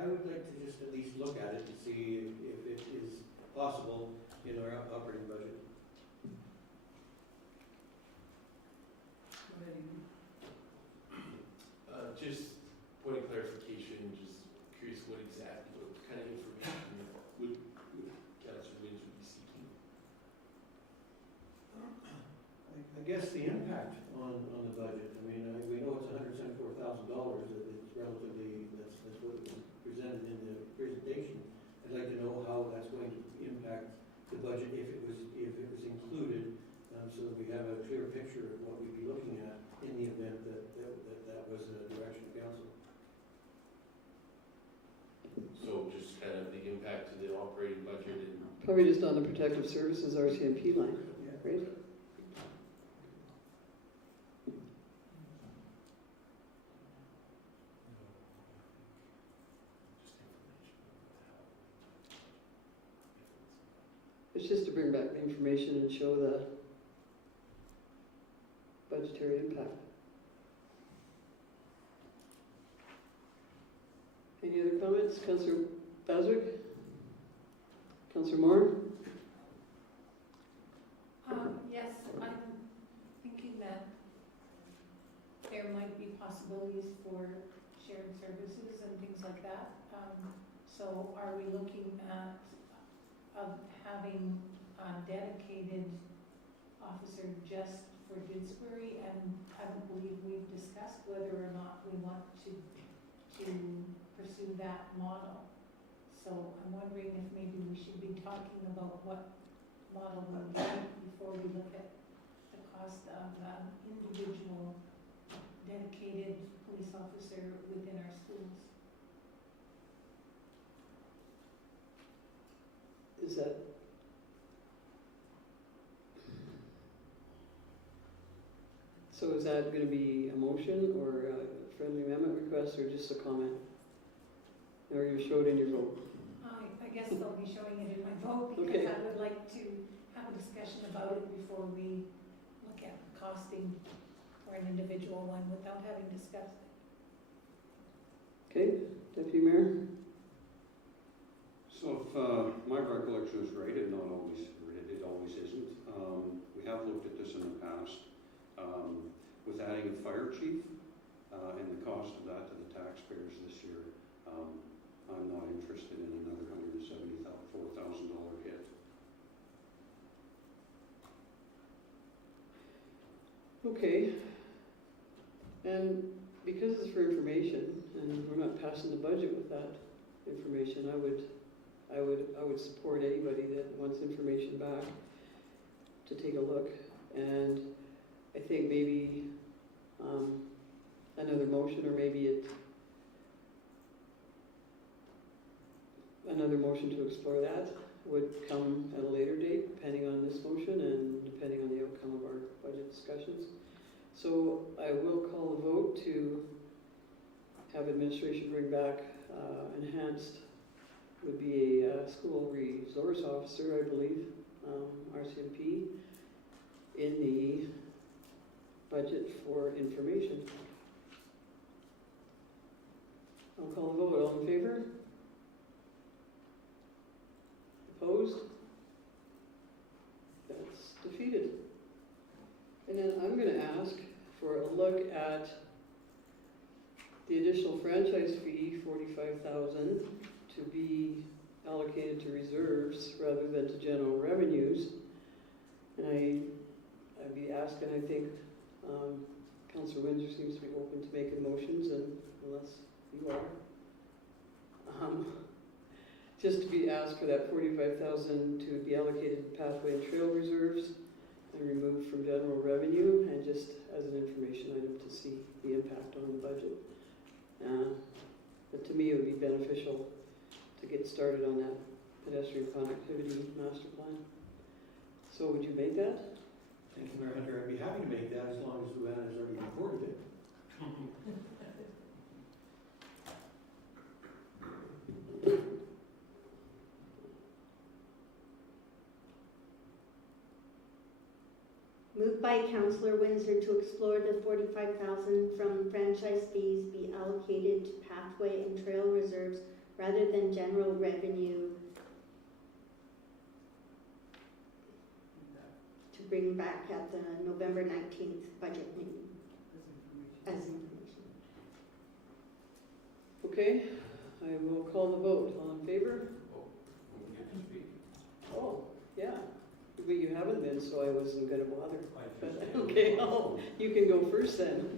I would like to just at least look at it to see if it is possible in our operating budget. Just point of clarification, just curious what kind of information would Councillor Windsor be seeking? I guess the impact on the budget. We know it's $174,000. It's relatively, that's what was presented in the presentation. I'd like to know how that's going to impact the budget if it was included, so that we have a clear picture of what we'd be looking at in the event that was a direction of council. So just kind of the impact to the operating budget and Probably just on the protective services RCMP line, right? It's just to bring back the information and show the budgetary impact. Any other comments? Councillor Baswick? Councillor Moore? Yes, I'm thinking that there might be possibilities for shared services and things like that. So are we looking at having a dedicated officer just for Didsbury? And I believe we've discussed whether or not we want to pursue that model. So I'm wondering if maybe we should be talking about what model we need before we look at the cost of individual dedicated police officer within our schools. Is that? So is that going to be a motion or a friendly amendment request or just a comment? Or you showed in your vote? I guess I'll be showing it in my vote because Okay. I would like to have a discussion about it before we look at costing for an individual one without having discussed it. Okay, Deputy Mayor? So if my recollection is right, it always isn't. We have looked at this in the past. With adding a fire chief and the cost of that to the taxpayers this year, I'm not interested in another $174,000 hit. Okay. And because it's for information and we're not passing the budget with that information, I would support anybody that wants information back to take a look. And I think maybe another motion, or maybe another motion to explore that would come at a later date, depending on this motion and depending on the outcome of our budget discussions. So I will call the vote to have administration bring back enhanced, would be a school resource officer, I believe, RCMP, in the budget for information. I'll call the vote. All in favor? Opposed? That's defeated. And then I'm going to ask for a look at the additional franchise fee, $45,000, to be allocated to reserves rather than to general revenues. And I'd be asking, I think, Councillor Windsor seems to be open to making motions, and unless you are. Just to be asked for that $45,000 to be allocated to pathway and trail reserves and removed from general revenue, and just as an information item to see the impact on the budget. But to me, it would be beneficial to get started on that pedestrian connectivity master plan. So would you make that? Thank you, Mayor Hunter. I'd be happy to make that as long as Luann has already reported it. Moved by Councillor Windsor to explore the $45,000 from franchise fees be allocated to pathway and trail reserves rather than general revenue to bring back at the November 19th budget meeting as information. Okay, I will call the vote. All in favor? Oh, yeah. But you haven't been, so I wasn't going to bother. But, okay, you can go first then.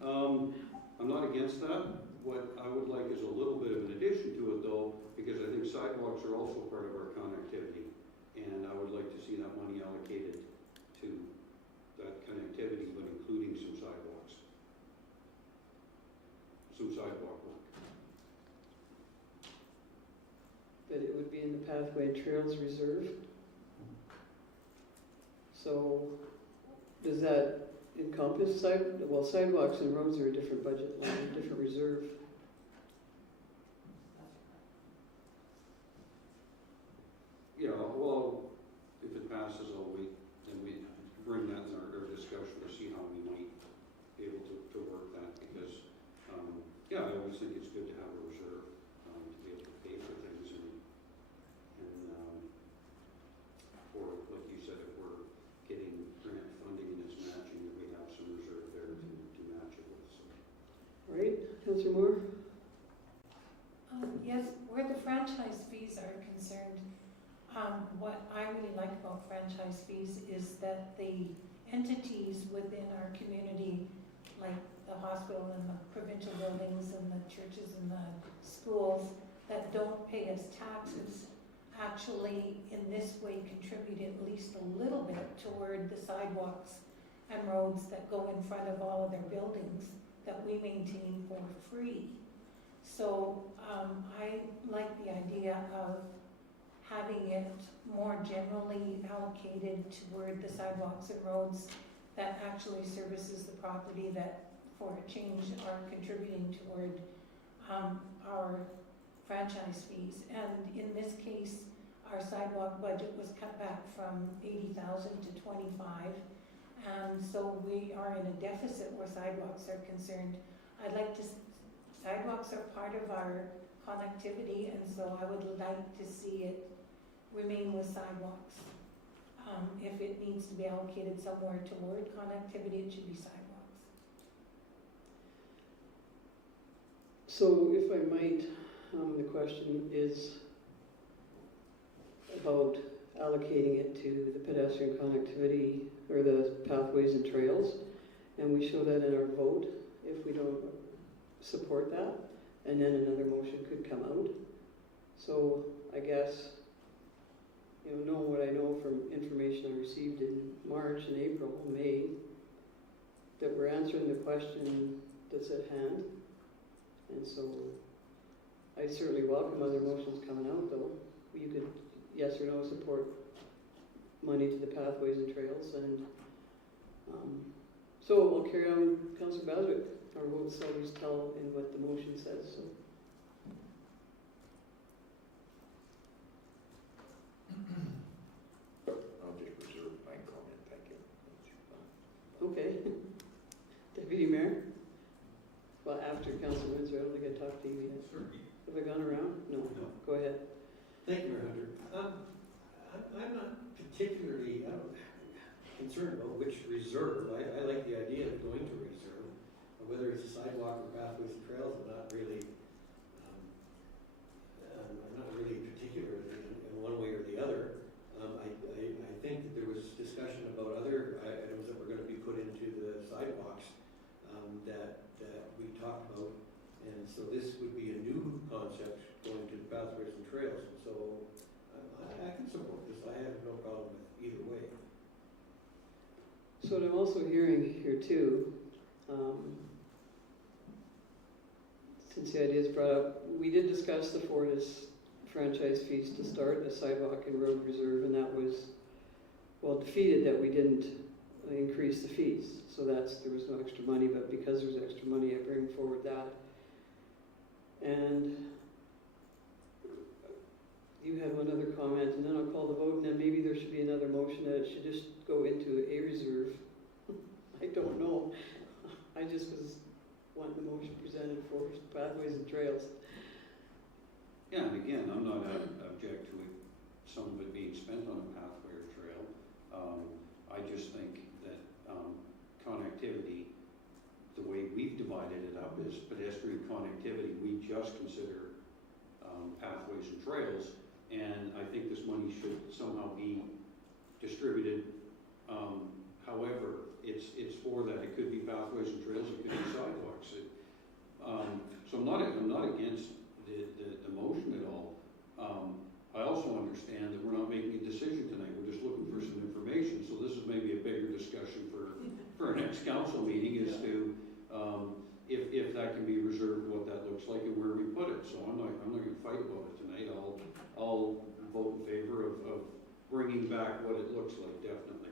I'm not against that. What I would like is a little bit of an addition to it though, because I think sidewalks are also part of our connectivity. And I would like to see that money allocated to that connectivity, but including some sidewalks. Some sidewalk work. But it would be in the pathway and trails reserve. So does that encompass sidewalks and roads are a different budget line, a different reserve. Yeah, well, Yeah, I always think it's good to have a reserve, to be able to pay for things and for, like you said, if we're getting grant funding and it's matching, that we have some reserve there to match it with, so. All right, Councillor Moore? Yes, where the franchise fees are concerned, what I really like about franchise fees is that the entities within our community, like the hospital and the provincial buildings and the churches and the schools that don't pay us taxes, actually in this way contribute at least a little bit toward the sidewalks and roads that go in front of all of their buildings that we maintain for free. So I like the idea of having it more generally allocated toward the sidewalks and roads that actually services the property that, for a change, are contributing toward our franchise fees. And in this case, our sidewalk budget was cut back from 80,000 to 25, and so we are in a deficit where sidewalks are concerned. I'd like to. Sidewalks are part of our connectivity, and so I would like to see it remain with sidewalks. If it needs to be allocated somewhere toward connectivity, it should be sidewalks. So if I might, the question is about allocating it to the pedestrian connectivity or the pathways and trails, and we show that in our vote if we don't support that, and then another motion could come out. So I guess, knowing what I know from information I received in March and April, May, that we're answering the question that's at hand. And so I certainly welcome other motions coming out, though. You could, yes or no, support money to the pathways and trails, and so we'll carry on. Councillor Baswick. Our votes always tell in what the motion says, so. I'll just reserve my comment, thank you. Okay. Deputy Mayor? Well, after Councillor Windsor, I don't think I talked to you yet. Sure. Have I gone around? No. No. Go ahead. Thank you, Mayor Hunter. I'm not particularly concerned about which reserve. I like the idea of going to reserve. Whether it's a sidewalk or pathways and trails, I'm not really particular in one way or the other. I think that there was discussion about other items that were going to be put into the sidewalks that we talked about, and so this would be a new concept going to pathways and trails. So I can support this. I have no problem with either way. So what I'm also hearing here too, since the idea is brought up, we did discuss the Fortis franchise fees to start a sidewalk and road reserve, and that was, well, defeated that we didn't increase the fees. So there was no extra money, but because there's extra money, I bring forward that. And you had one other comment, and then I'll call the vote, and then maybe there should be another motion that it should just go into a reserve. I don't know. I just was wanting the motion presented for pathways and trails. Yeah, and again, I'm not object to it, some of it being spent on a pathway or trail. I just think that connectivity, the way we've divided it up is pedestrian connectivity, we just consider pathways and trails, and I think this money should somehow be distributed. However, it's for that. It could be pathways and trails, it could be sidewalks. So I'm not against the motion at all. I also understand that we're not making a decision tonight. We're just looking for some information. So this is maybe a bigger discussion for our next council meeting as to if that can be reserved, what that looks like, and where we put it. So I'm not going to fight about it tonight. I'll vote in favor of bringing back what it looks like, definitely.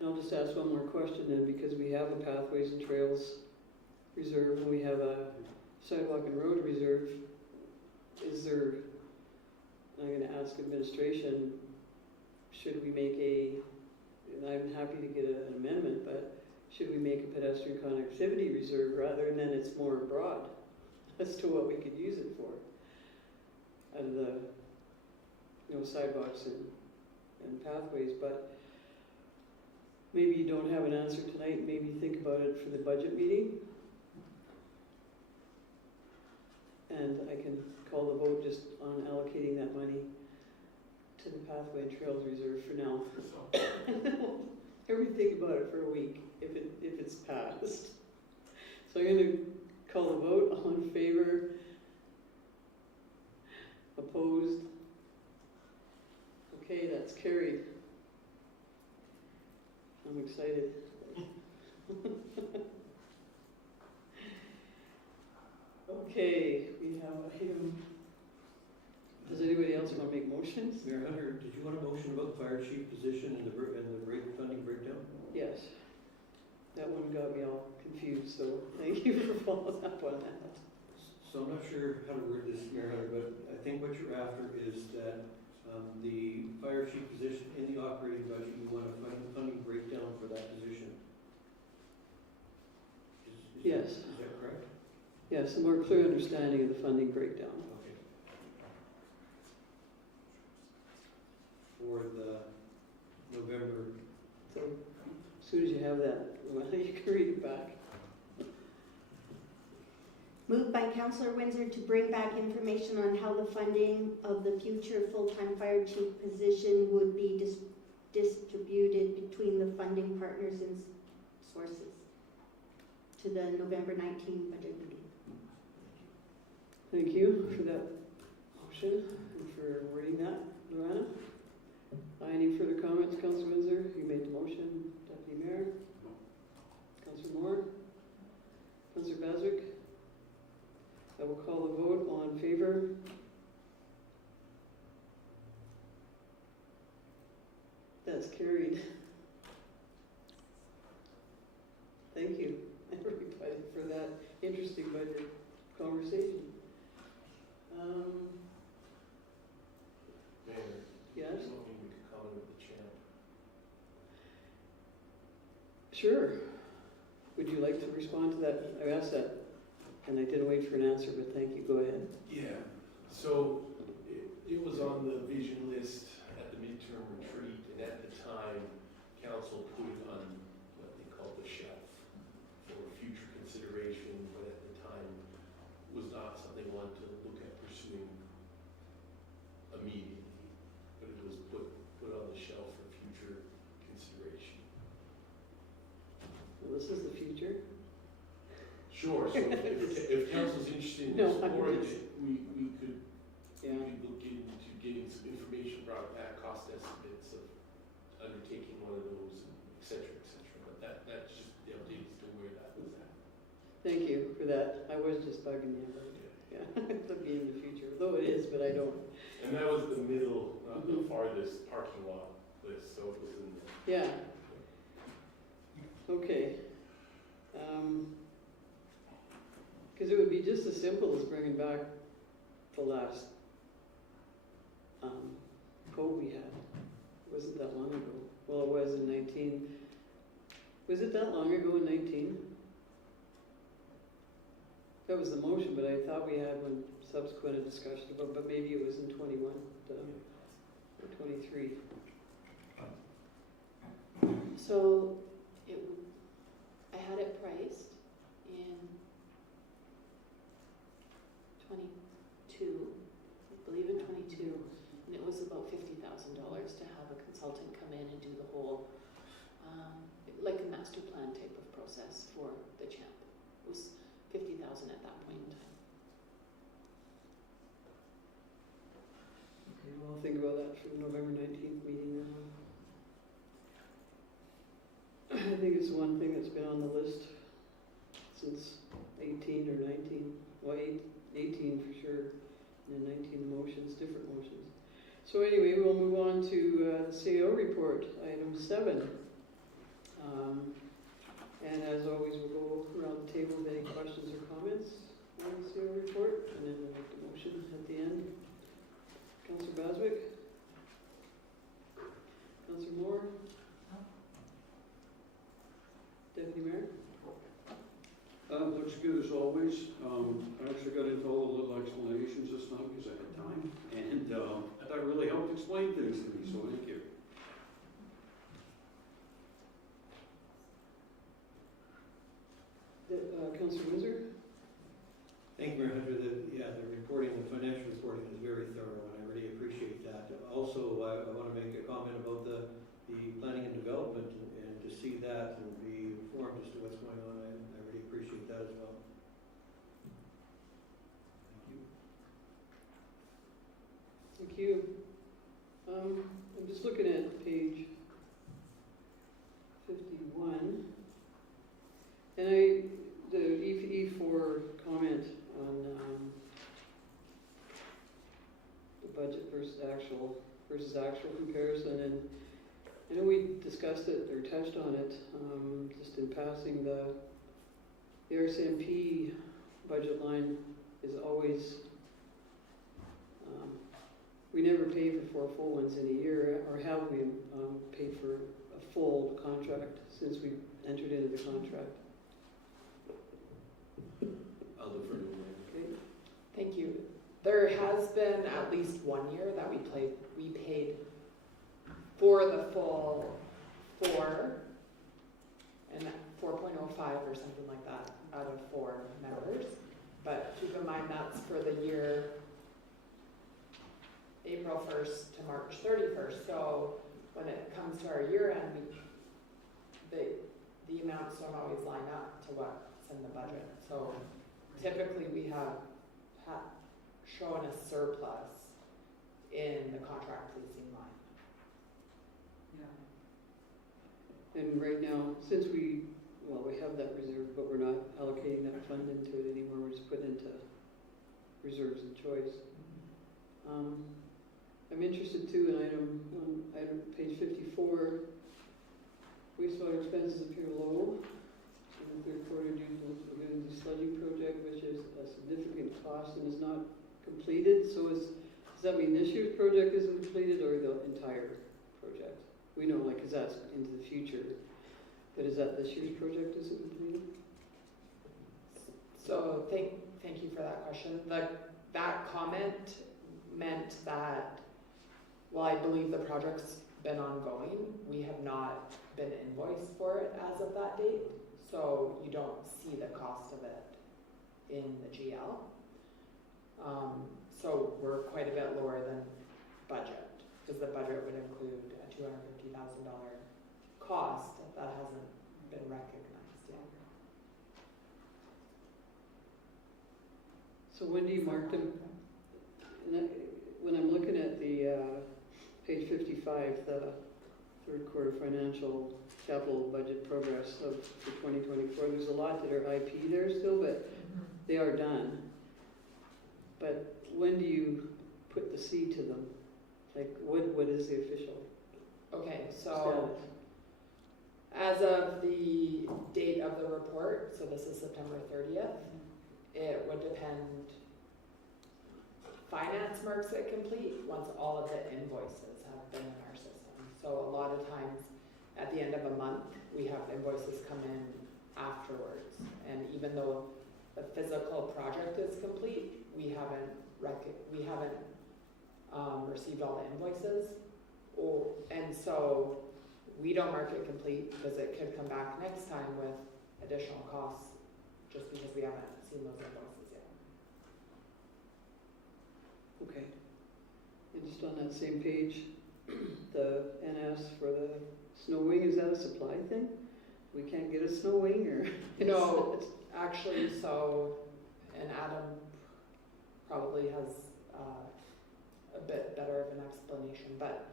And I'll just ask one more question then, because we have a pathways and trails reserve and we have a sidewalk and road reserve. Is there, I'm going to ask administration, should we make and I'm happy to get an amendment, but should we make a pedestrian connectivity reserve rather, and then it's more broad as to what we could use it for. Out of the, sidewalks and pathways, but maybe you don't have an answer tonight, maybe think about it for the budget meeting. And I can call the vote just on allocating that money to the Pathway and Trails Reserve for now. And then we'll everybody think about it for a week if it's passed. So I'm gonna call the vote. All in favor? Opposed? Okay, that's carried. I'm excited. Okay, we have item. Does anybody else want to make motions? Mayor Hunter, did you want a motion about the fire chief position and the funding breakdown? Yes. That one got me all confused, so thank you for following up on that. So I'm not sure how to word this, Mayor Hunter, but I think what you're after is that the fire chief position in the operating budget, you want a funding breakdown for that position. Yes. Is that correct? Yes, a more clear understanding of the funding breakdown. Okay. For the November. So as soon as you have that, well, you can read it back. Moved by Councillor Windsor to bring back information on how the funding of the future full-time fire chief position would be distributed between the funding partners and sources to the November 19 budget meeting. Thank you for that motion and for wording that, Luana. Any further comments, Councillor Windsor? You made the motion. Deputy Mayor? Councillor Moore? Councillor Baswick? I will call the vote. All in favor? That's carried. Thank you, everybody, for that interesting budget conversation. Mayor, Yes? I was hoping we could comment with the champ. Sure. Would you like to respond to that? I asked that, and I didn't wait for an answer, but thank you. Go ahead. Yeah, so it was on the vision list at the midterm retreat, and at the time, council put it on what they call the shelf for future consideration, but at the time was not something they wanted to look at pursuing immediately, but it was put on the shelf for future consideration. Well, this is the future. Sure, so if council's interested in No, I'm exploring just- it, we could Yeah. we could look into getting some information brought back, cost estimates of undertaking one of those, et cetera, but that's just the update as to where that was at. Thank you for that. I was just bugging you, but yeah, it'll be in the future, though it is, but I don't. And that was the middle, not the Mhm. farthest parking lot list, so it was in there. Yeah. Okay. Because it would be just as simple as bringing back the last code we had. It wasn't that long ago. Well, it was in 19. Was it that long ago in 19? That was the motion, but I thought we had one subsequent discussion about, but maybe it was in 21 or 23. So I had it priced in 22, I believe in 22, and it was about $50,000 to have a consultant come in and do the whole, like a master plan type of process for the champ. It was $50,000 at that point in time. Okay, well, I'll think about that for the November 19th meeting then. I think it's one thing that's been on the list since 18 or 19. Well, 18 for sure, and 19 motions, different motions. So anyway, we'll move on to the CAO report, item 7. And as always, we'll go around the table with any questions or comments on the CAO report, and then we'll make the motion at the end. Councillor Baswick? Councillor Moore? Deputy Mayor? I actually got into all the little explanations this time because I had time, and that really helped explain things to me, so thank you. Councillor Windsor? Thank you, Mayor Hunter. The reporting, the financial reporting is very thorough, and I really appreciate that. Also, I want to make a comment about the planning and development, and to see that and be informed as to what's going on. I really appreciate that as well. Thank you. Thank you. I'm just looking at page 51. And the E4 comment on the budget versus actual comparison, and I know we discussed it or touched on it just in passing. The RCMP budget line is always, we never pay for 4 full ones in a year, or have we paid for a full contract since we entered into the contract. I'll defer to Lynn. Okay. Thank you. There has been at least 1 year that we paid for the full 4 and 4.05 or something like that out of 4 members. But keep in mind that's for the year April 1st to March 31st. So when it comes to our year end, the amounts don't always line up to what's in the budget. So typically we have shown a surplus in the contract leasing line. And right now, since we have that reserve, but we're not allocating that fund into it anymore, we're just putting into reserves and choice. I'm interested too in item page 54, wastewater expenses appear low in the third quarter due to the sludging project, which is a significant cost and is not completed. So does that mean this year's project isn't completed or the entire project? We know, like, because that's into the future. But is that this year's project isn't completed? So thank you for that question. That comment meant that, while I believe the project's been ongoing, we have not been invoiced for it as of that date. So you don't see the cost of it in the GL. So we're quite a bit lower than budget, because the budget would include a $250,000 cost that hasn't been recognized yet. So when do you mark them? When I'm looking at the page 55, the third quarter financial capital budget progress for 2024, there's a lot that are IP there still, but they are done. But when do you put the C to them? Like, what is the official? Okay, so as of the date of the report, so this is September 30th, it would depend. Finance marks it complete once all of the invoices have been in our system. So a lot of times at the end of a month, we have invoices come in afterwards. And even though the physical project is complete, we haven't received all the invoices. And so we don't mark it complete because it could come back next time with additional costs just because we haven't seen those invoices yet. Okay. And just on that same page, the NS for the snow wing, is that a supply thing? We can't get a snow wing, or? No, actually, so, and Adam probably has a bit better of an explanation, but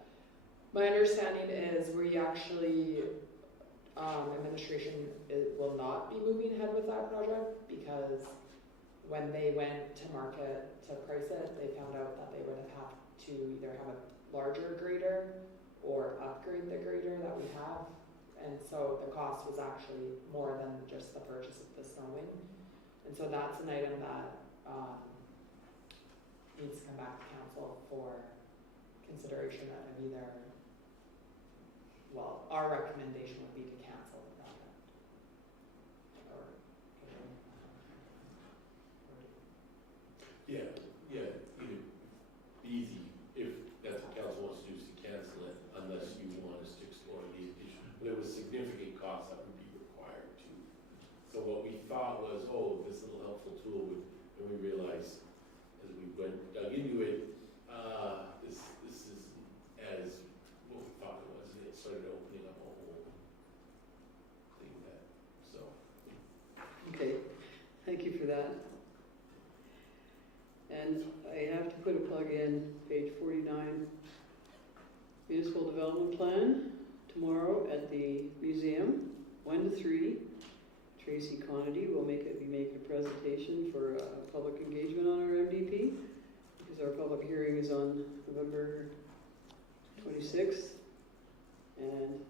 my understanding is we actually, administration will not be moving ahead with that project because when they went to market to price it, they found out that they would have to either have a larger grader or upgrade the grader that we have. And so the cost was actually more than just the purchase of the snow wing. And so that's an item that needs to come back to council for consideration of either, well, our recommendation would be to cancel the project. Or thought was, oh, this little helpful tool would, and we realized as we dug into it, this is as what we thought it was, and it started opening up a whole thing that, so. Okay, thank you for that. And I have to put a plug in, page 49, municipal development plan, tomorrow at the museum, 1 to 3. Tracy Conity will be making a presentation for public engagement on our MDP, because our public hearing is on November 26th. And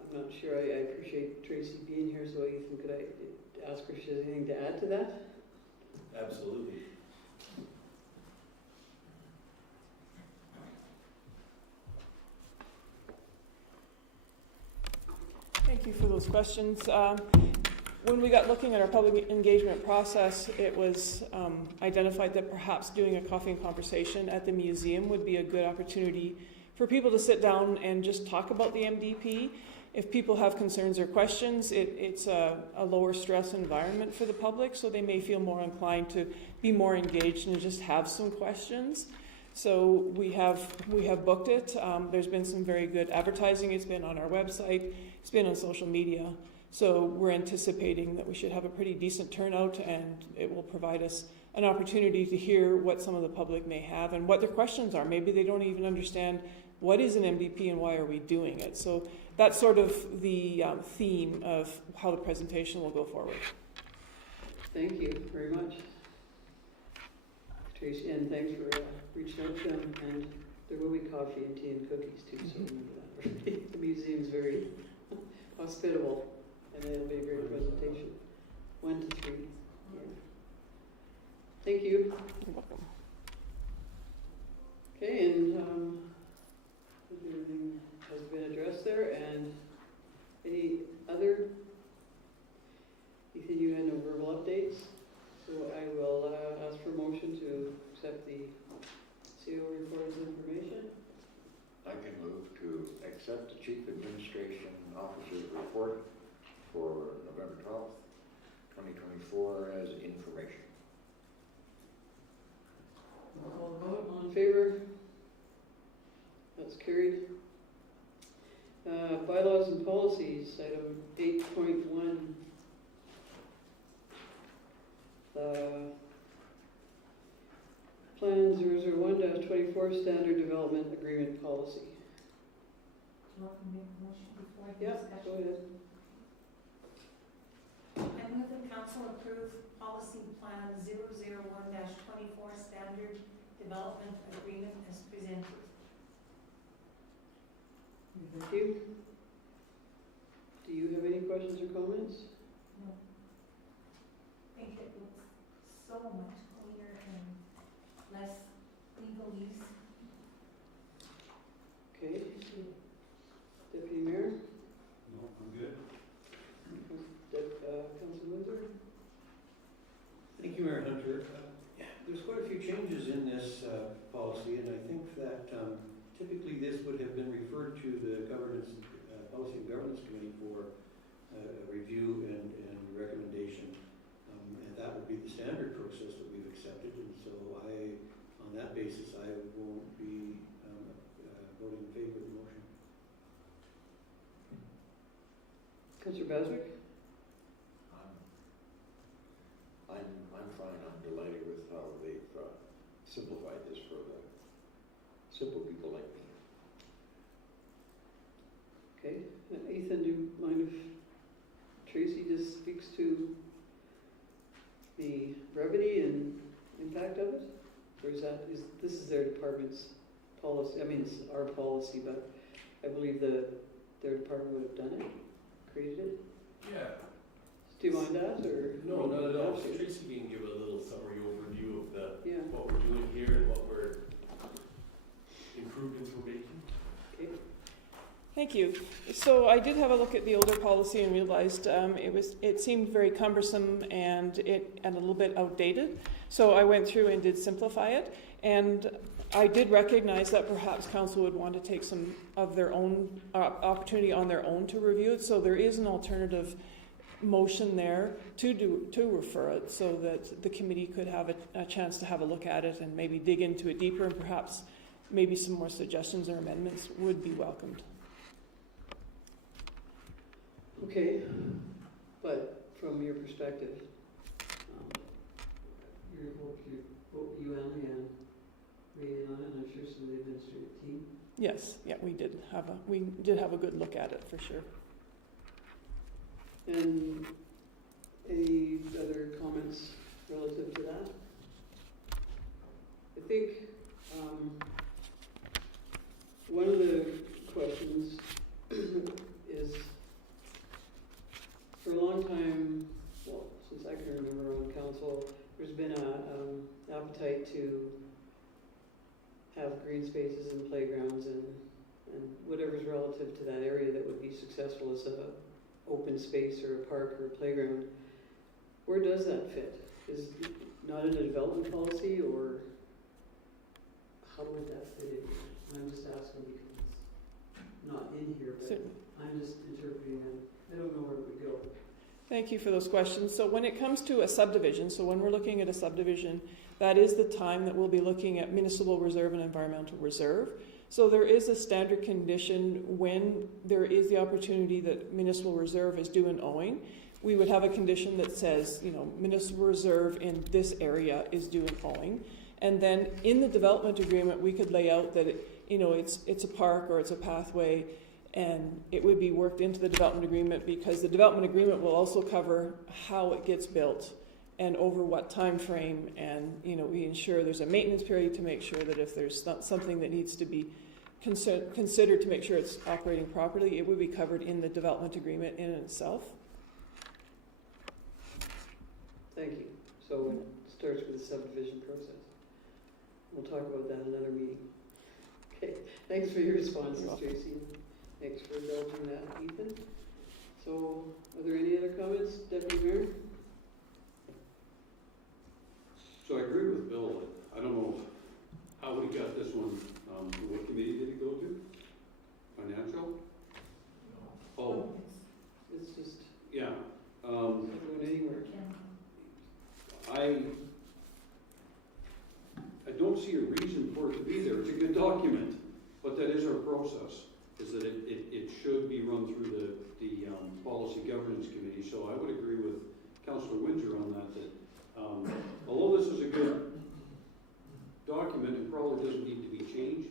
I'm not sure, I appreciate Tracy being here, so Ethan, could I ask her if she has anything to add to that? Absolutely. Thank you for those questions. When we got looking at our public engagement process, it was identified that perhaps doing a coffee and conversation at the museum would be a good opportunity for people to sit down and just talk about the MDP. If people have concerns or questions, it's a lower stress environment for the public, so they may feel more inclined to be more engaged and just have some questions. So we have booked it. There's been some very good advertising. It's been on our website. It's been on social media. So we're anticipating that we should have a pretty decent turnout, and it will provide us an opportunity to hear what some of the public may have and what their questions are. Maybe they don't even understand what is an MDP and why are we doing it. So that's sort of the theme of how the presentation will go forward. Thank you very much, Tracy, and thanks for reaching out to them. And there will be coffee and tea and cookies too, so remember that. The museum's very hospitable, and it'll be a great presentation. 1 to 3. Yeah. Thank you. You're welcome. Okay, and everything has been addressed there, and any other? Ethan, you had no verbal updates, so I will ask for a motion to accept the CO report as information. I can move to accept the Chief Administration Officer's report for November 12th, 2024 as information. All vote, all in favor? That's carried. Bylaws and policies, item 8.1. Plan 001-24 Standard Development Agreement Policy. Do you want me to make a motion before I Yep, discuss? go ahead. I move that council approve policy plan 001-24 standard development agreement as presented. Thank you. Do you have any questions or comments? No. I think it looks so much cleaner and less legalese. Okay. Deputy Mayor? No, I'm good. Council Windsor? Thank you, Mayor Hunter. There's quite a few changes in this policy, and I think that typically this would have been referred to the Policy and Governance Committee for review and recommendation, and that would be the standard process that we've accepted. And so on that basis, I won't be voting in favor of the motion. Councillor Baswick? I'm fine. I'm delighted with how they've simplified this for the simple people like me. Okay. Ethan, do you mind if Tracy just speaks to the brevity and impact of it? Or this is their department's policy? I mean, it's our policy, but I believe their department would have done it, created it. Yeah. Do you mind that, or? No, not at all. Tracy can give a little summary overview of Yeah. what we're doing here and what we're improvements we're making. Okay. Thank you. So I did have a look at the older policy and realized it seemed very cumbersome and a little bit outdated. So I went through and did simplify it, and I did recognize that perhaps council would want to take some of their own opportunity on their own to review it. So there is an alternative motion there to refer it so that the committee could have a chance to have a look at it and maybe dig into it deeper, and perhaps maybe some more suggestions or amendments would be welcomed. Okay, but from your perspective, you and Leanne weighed in on it, and I'm sure some of the administrative team. Yes, yeah, we did have a good look at it for sure. And any other comments relative to that? I think one of the questions is, for a long time, well, since I can remember on council, there's been an appetite to have green spaces and playgrounds and whatever's relative to that area that would be successful as a open space or a park or a playground. Where does that fit? Is it not in a development policy, or how would that fit in? I'm just asking because it's not in here, but Certainly. I'm just interpreting it. I don't know where it would go. Thank you for those questions. So when it comes to a subdivision, so when we're looking at a subdivision, that is the time that we'll be looking at municipal reserve and environmental reserve. So there is a standard condition when there is the opportunity that municipal reserve is due and owing. We would have a condition that says, municipal reserve in this area is due and owing. And then in the development agreement, we could lay out that it's a park or it's a pathway, and it would be worked into the development agreement, because the development agreement will also cover how it gets built and over what time frame, and we ensure there's a maintenance period to make sure that if there's something that needs to be considered to make sure it's operating properly, it would be covered in the development agreement in itself. Thank you. So it starts with the subdivision process. We'll talk about that in another meeting. Okay, thanks for your responses, Tracy. Thanks for indulging that, Ethan. So, are there any other comments, Deputy Mayor? So I agree with Bill. I don't know how we got this one. What committee did it go to? Financial? Oh, It's just, yeah. it's not going anywhere. I don't see a reason for it to be there. It's a good document, but that is our process, is that it should be run through the Policy Governance Committee. So I would agree with Councillor Windsor on that, although this is a good document, it probably doesn't need to be changed.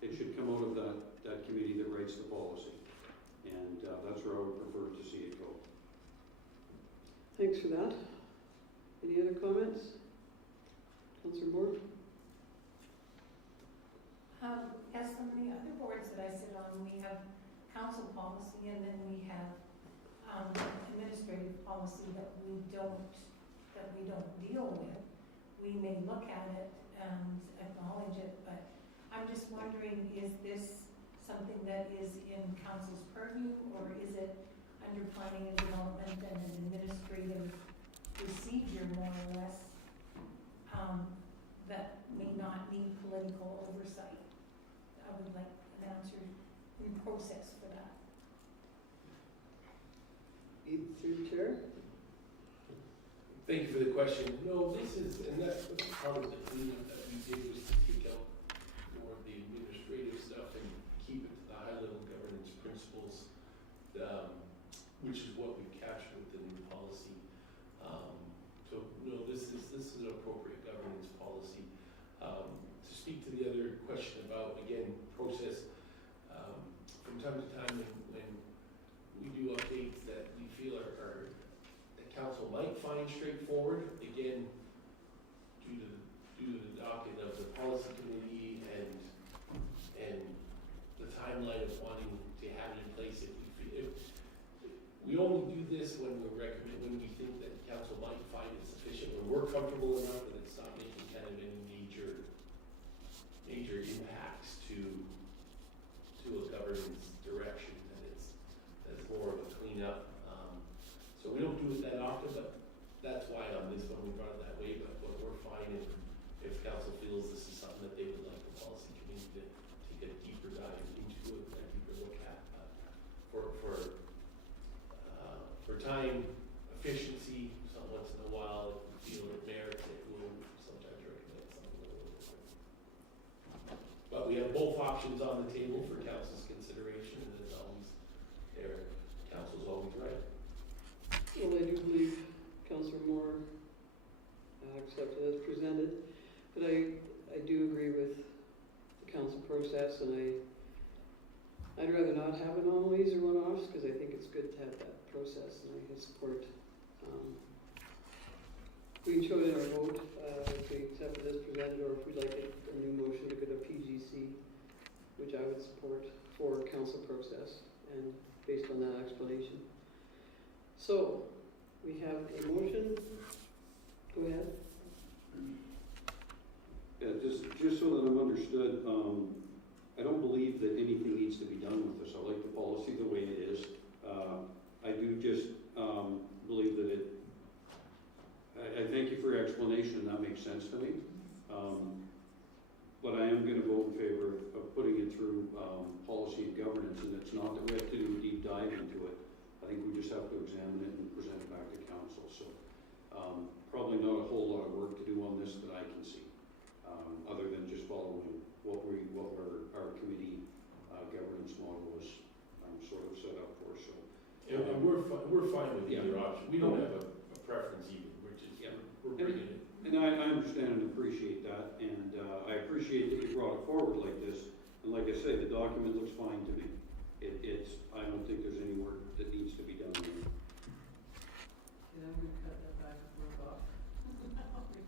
It should come out of that committee that writes the policy. And that's where I would prefer to see it go. Thanks for that. Any other comments? Councillor Moore? As so many other boards that I sit on, we have council policy, and then we have administrative policy that we don't deal with. We may look at it and acknowledge it, but I'm just wondering, is this something that is in council's purview, or is it under planning and development and an administrative procedure, more or less, that may not need political oversight? I would like an answer in process for that. Through the chair? Thank you for the question. No, this is, and that's part of the cleanup that we did, was to take out more of the administrative stuff and keep it to the high-level governance principles, which is what we captured with the new policy. So no, this is an appropriate governance policy. To speak to the other question about, again, process, from time to time when we do updates that we feel are council might find straightforward, again, due to the docket of the policy committee and the timeline of wanting to have it in place. We only do this when we think that council might find it sufficient, when we're comfortable enough that it's not making kind of any major impacts to a governance direction, that's more of a cleanup. So we don't do it that often, but that's why on this one we brought it that way. But we're fine if council feels this is something that they would like the policy committee to take a deeper dive into it, a deeper look at. For not have anomalies or one-offs, because I think it's good to have that process, and I can support. We can show it in our vote, if we accept it as presented, or if we'd like a new motion to go to PGC, which I would support for council process, and based on that explanation. So, we have a motion. Go ahead. Yeah, just so that I'm understood, I don't believe that anything needs to be done with this. I like the policy the way it is. I do just believe that I thank you for your explanation, and that makes sense to me. But I am going to vote in favor of putting it through policy and governance, and it's not that we have to do a deep dive into it. I think we just have to examine it and present it back to council. So probably not a whole lot of work to do on this that I can see, other than just following what our committee governance model was sort of set up for. So And we're fine with Yeah. either option. We don't have a preference either. We're just, we're bringing it. And I understand and appreciate that, and I appreciate that you brought it forward like this. And like I say, the document looks fine to me. I don't think there's any work that needs to be done there. And I'm going to cut that back and work off.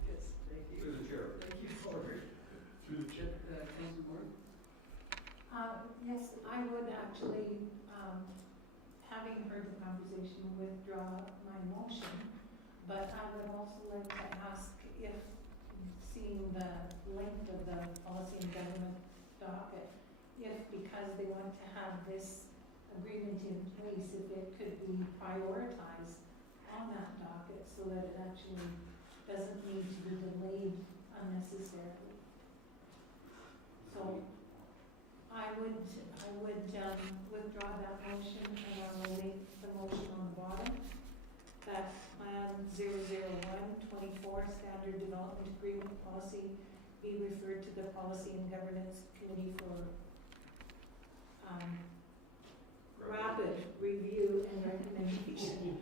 Yes, thank you. Through the chair. Thank you, Forward. Through the chair. Councilor Moore? Yes, I would actually, having heard the conversation, withdraw my motion, but I would also like to ask if, seeing the length of the policy and government docket, if because they want to have this agreement in place, if it could be prioritized on that docket so that it actually doesn't need to be delayed unnecessarily. So I would withdraw that motion, and I will make the motion on the bottom that Plan 001-24 Standard Development Agreement Policy be referred to the Policy and Governance Committee for rapid review and recommendation.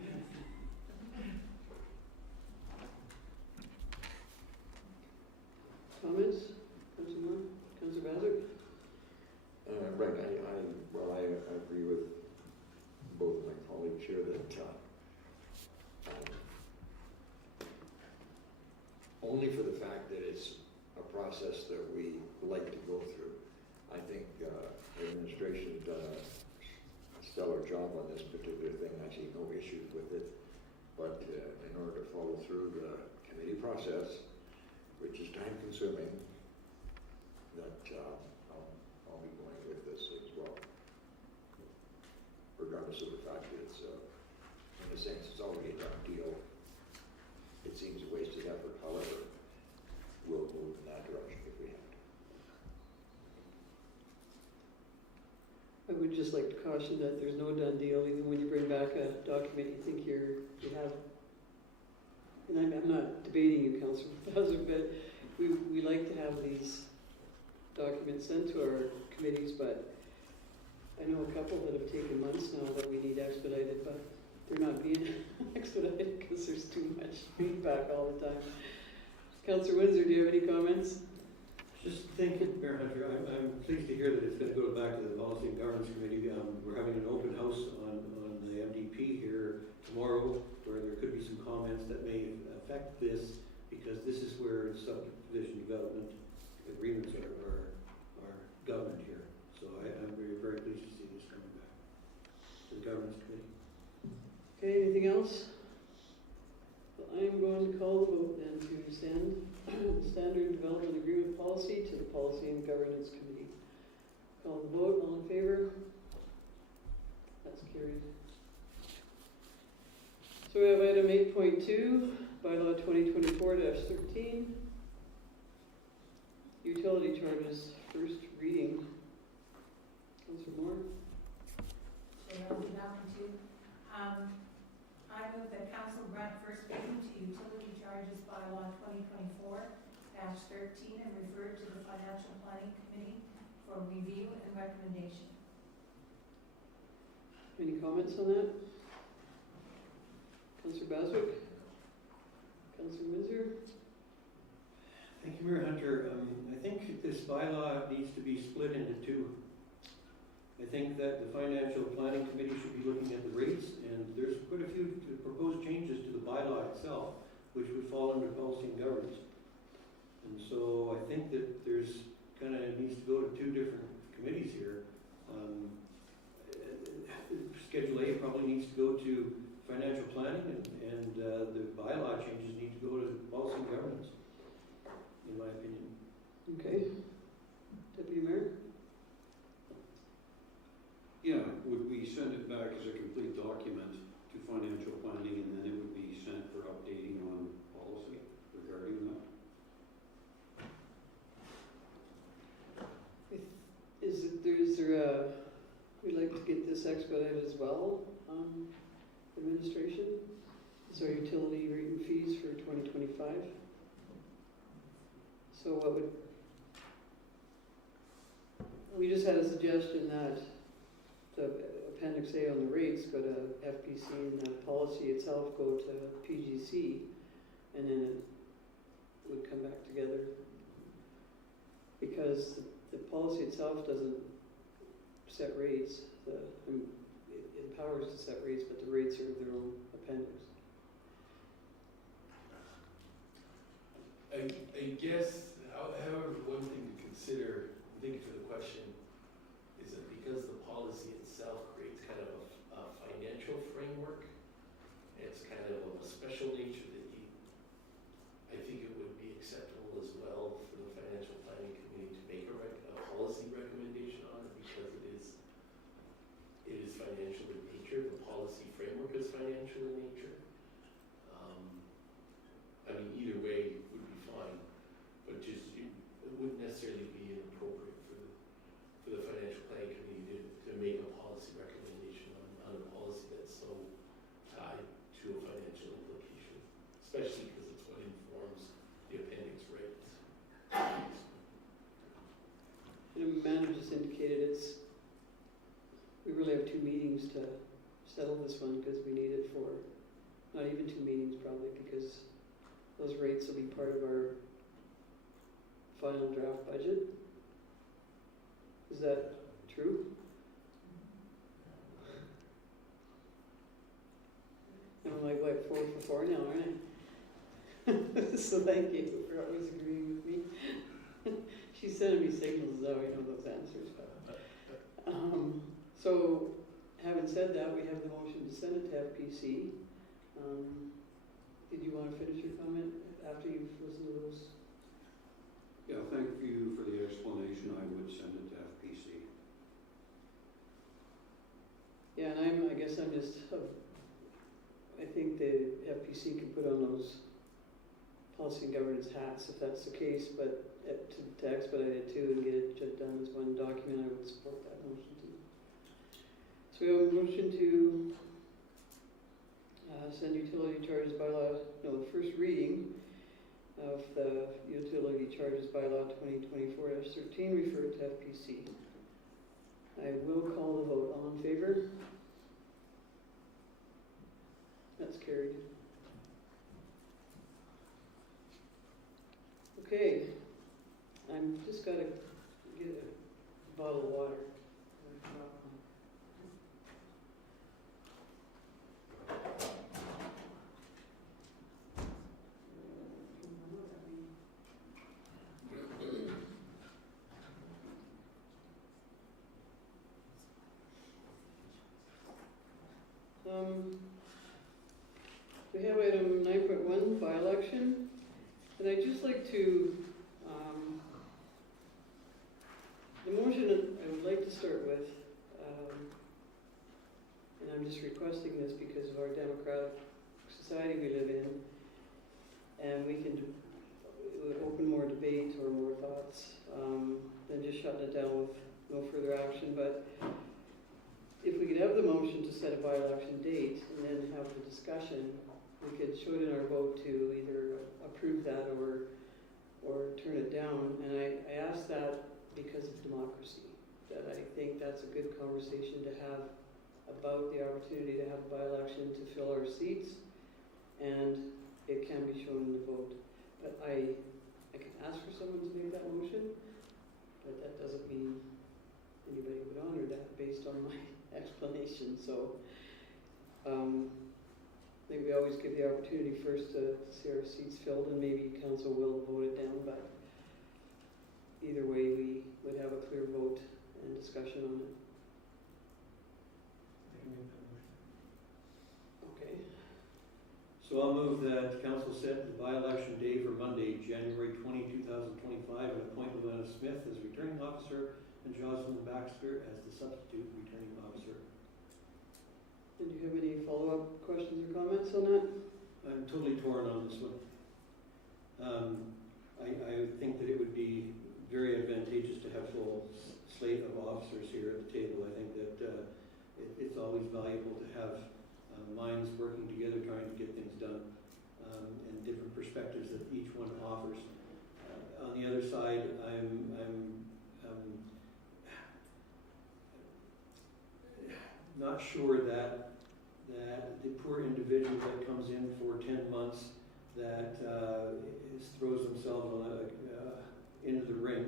Comments? Councilor Moore? Councilor Bazard? Right, I agree with both my colleagues here that only for the fact that it's a process that we like to go through. I think the administration has done a stellar job on this particular thing. I see no issues with it. But in order to follow through the committee process, which is time consuming, that I'll be going with this as well. Regardless of the fact that it's, in a sense, it's already a done deal. It seems a wasted effort, however, we'll move in that direction if we have to. I would just like to caution that there's no done deal, even when you bring back a document you think you have. And I'm not debating you, Councilor Bazard, but we like to have these documents sent to our committees, but I know a couple that have taken months now that we need expedited, but they're not being expedited because there's too much feedback all the time. Councilor Windsor, do you have any comments? Just thank you, Mayor Hunter. I'm pleased to hear that it's going to go back to the Policy and Governance Committee. We're having an open house on the MDP here tomorrow, where there could be some comments that may affect this, because this is where subdivision development agreements are governed here. So I'm very pleased to see this coming back to the Governance Committee. Okay, anything else? Well, I'm going to call the vote then to send the Standard Development Agreement Policy to the Policy and Governance Committee. Call the vote, all in favor? That's carried. So we have item 8.2, bylaw 2024-13, utility charges, first reading. Councilor Moore? Chair, I'll be happy to. I move that council grant first reading to utility charges bylaw 2024-13 and refer to the Financial Planning Committee for review and recommendation. Any comments on that? Councilor Baswick? Councilor Windsor? Thank you, Mayor Hunter. I think this bylaw needs to be split into two. I think that the financial planning committee should be looking at the rates, and there's quite a few proposed changes to the bylaw itself, which would fall under policy and governance. And so I think that there's kind of needs to go to two different committees here. Schedule A probably needs to go to financial planning, and the bylaw changes need to go to policy and governance, in my opinion. Okay. Deputy Mayor? Yeah, would we send it back as a complete document to financial planning, and then it would be sent for updating on policy regarding that? Is there a, we'd like to get this expedited as well, administration? Is our utility rate and fees for 2025? So what would, we just had a suggestion that the Appendix A on the rates go to FPC and the policy itself go to PGC, and then it would come back together. Because the policy itself doesn't set rates, it empowers to set rates, but the rates are their own appendix. I guess, however, one thing to consider, thank you for the question, is that because the policy itself creates kind of a financial framework, it's kind of a special nature that I think it would be acceptable as well for the financial planning committee to make a policy recommendation on it, because it is financial in nature. The policy framework is financial in nature. I mean, either way would be fine, but just it wouldn't necessarily be inappropriate for the financial planning committee to make a policy recommendation on a policy that's so tied to a financial implication, especially because it's what informs the appendix rates. And Amanda just indicated we really have 2 meetings to settle this one, because we need it for, not even 2 meetings probably, because those rates will be part of our final draft budget. Is that true? I'm like, what, 4 for 4 now, aren't I? So thank you for always agreeing with me. She's sending me signals, though, I know those answers. But, so, having said that, we have the motion to send it to FPC. Did you want to finish your comment after you've listened to those? Yeah, thank you for the explanation. I would send it to FPC. Yeah, and I guess I'm just, I think the FPC can put on those policy and governance hats if that's the case, but to expedite it too and get it done as one document, I would support that motion too. So we have a motion to send utility charges bylaw, no, the first reading of the utility charges bylaw 2024-13 referred to FPC. I will call the vote. All in favor? That's carried. Okay, I'm just gotta get a bottle of water. We have item 9.1, by-election, and I'd just like to, the motion I would like to start with, and I'm just requesting this because of our democratic society we live in, and we can, it would open more debate or more thoughts than just shutting it down with no further action, but if we could have the motion to set a by-election date and then have the discussion, we could show it in our vote to either approve that or turn it down. And I ask that because of democracy, that I think that's a good conversation to have about the opportunity to have a by-election to fill our seats, and it can be shown in the vote. But I can ask for someone to make that motion, but that doesn't mean anybody would honor that based on my explanation, so, I think we always give the opportunity first to see our seats filled, and maybe council will vote it down, but either way, we would have a clear vote and discussion on it. I can make that motion. Okay. So I'll move that council set the by-election day for Monday, January 20, 2025, and appoint Luana Smith as returning officer and Jocelyn Baxter as the substitute returning officer. Did you have any follow-up questions or comments on that? I'm totally torn on this one. I think that it would be very advantageous to have full slate of officers here at the table. I think that it's always valuable to have minds working together trying to get things done, and different perspectives that each one offers. On the other side, I'm not sure that the poor individual that comes in for 10 months that throws themselves on into the ring,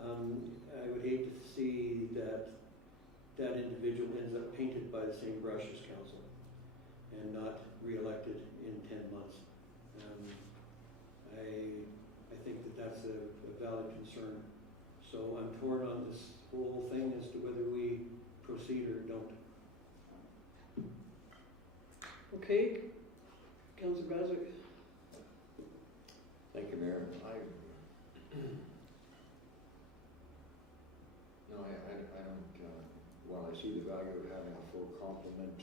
I would hate to see that individual ends up painted by the same brush as council and not re-elected in 10 months. I think that's a valid concern. So I'm torn on this whole thing as to whether we proceed or don't. Okay, Councilor Goswick. Thank you, Mayor. While I see the value of having a full complement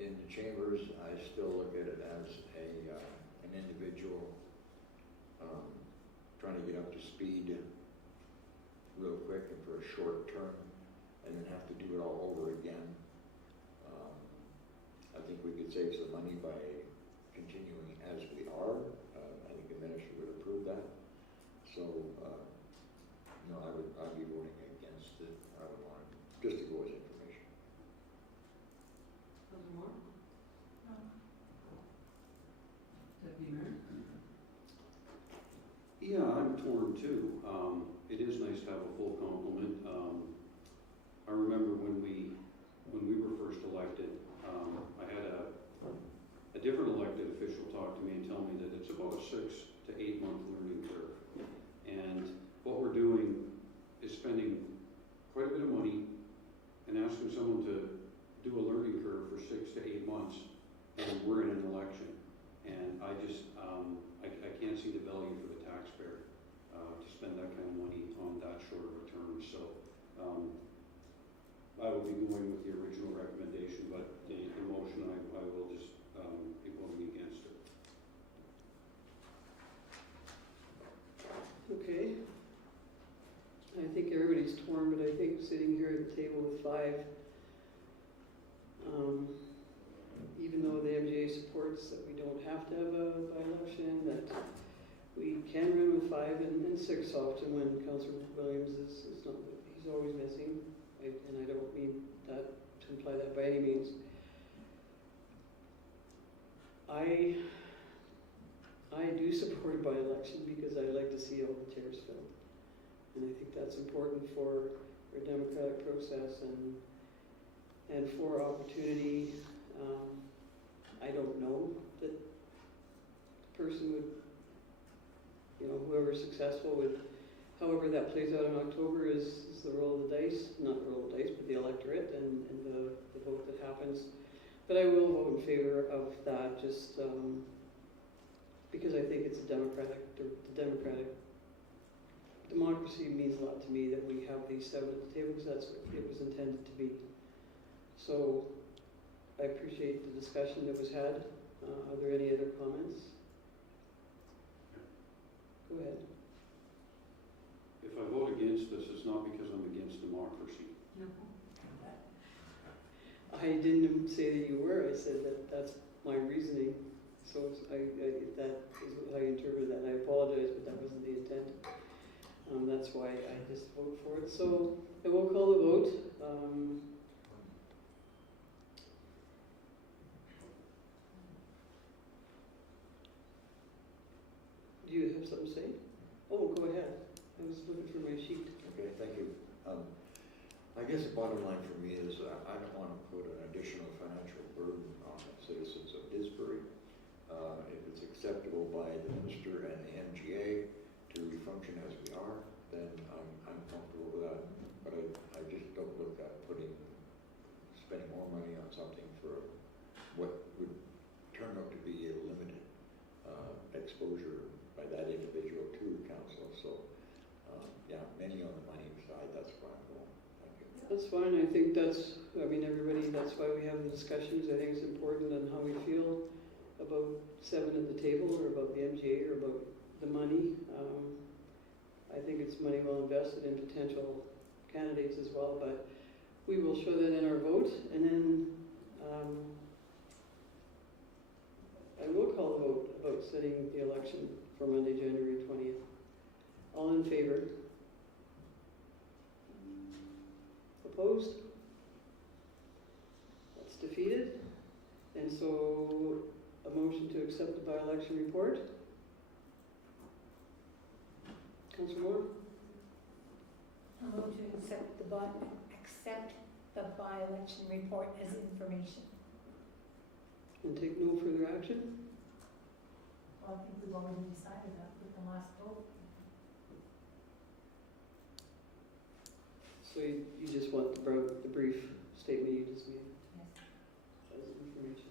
in the chambers, I still look at it as an individual trying to get up to speed real quick and for a short term, and then have to do it all over again. I think we could save some money by continuing as we are. I think the minister would approve that. So, no, I'd be voting against it. I would want it just to go as information. Councilor Moore? No. Deputy Mayor? Yeah, I'm torn too. It is nice to have a full complement. I remember when we were first elected, I had a different elected official talk to me and tell me that it's about a 6 to 8 month learning curve. And what we're doing is spending quite a bit of money and asking someone to do a learning curve for 6 to 8 months, and we're in an election. And I just, I can't see the value for the taxpayer to spend that kind of money on that short of a term. So I will be going with the original recommendation, but the motion, I will just be voting against it. Okay. I think everybody's torn, but I think sitting here at the table with 5, even though the MGA supports that we don't have to have a by-election, that we can run with 5 and 6 often when Councillor Williams is not, he's always missing, and I don't mean that to imply that by any means. I do support a by-election because I like to see all the chairs filled. And I think that's important for our democratic process and for opportunity. I don't know that the person would, whoever's successful would, however that plays out in October is the roll of the dice, not the roll of the dice, but the electorate and the vote that happens. But I will vote in favor of that just because I think it's the democratic democracy means a lot to me that we have these 7 at the table because that's what it was intended to be. So I appreciate the discussion that was had. Are there any other comments? Go ahead. If I vote against this, it's not because I'm against democracy. No. I didn't say that you were. I said that that's my reasoning. So if that is how you interpret that, and I apologize, but that wasn't the intent. That's why I just vote for it. So I will call the vote. Do you have something to say? Oh, go ahead. I was looking for my sheet. Okay, thank you. I guess the bottom line for me is I don't want to put an additional financial burden on the citizens of Didsbury. If it's acceptable by the minister and the MGA to function as we are, then I'm comfortable with that. But I just don't look at spending more money on something for what would turn out to be a limited exposure by that individual to council. So, yeah, many on the money side, that's where I'm going. Thank you. That's fine, I think that's, everybody, that's why we have the discussions. I think it's important on how we feel about 7 at the table, or about the MGA, or about the money. I think it's money well invested in potential candidates as well, but we will show that in our vote, and then I will call the vote about setting the election for Monday, January 20th. All in favor? Opposed? That's defeated. And so a motion to accept the by-election report. Councillor Moore? I move to accept the by-election report as information. And take no further action? Well, I think we've already decided that with the last vote. So you just want the brief statement you just made Yes. as information.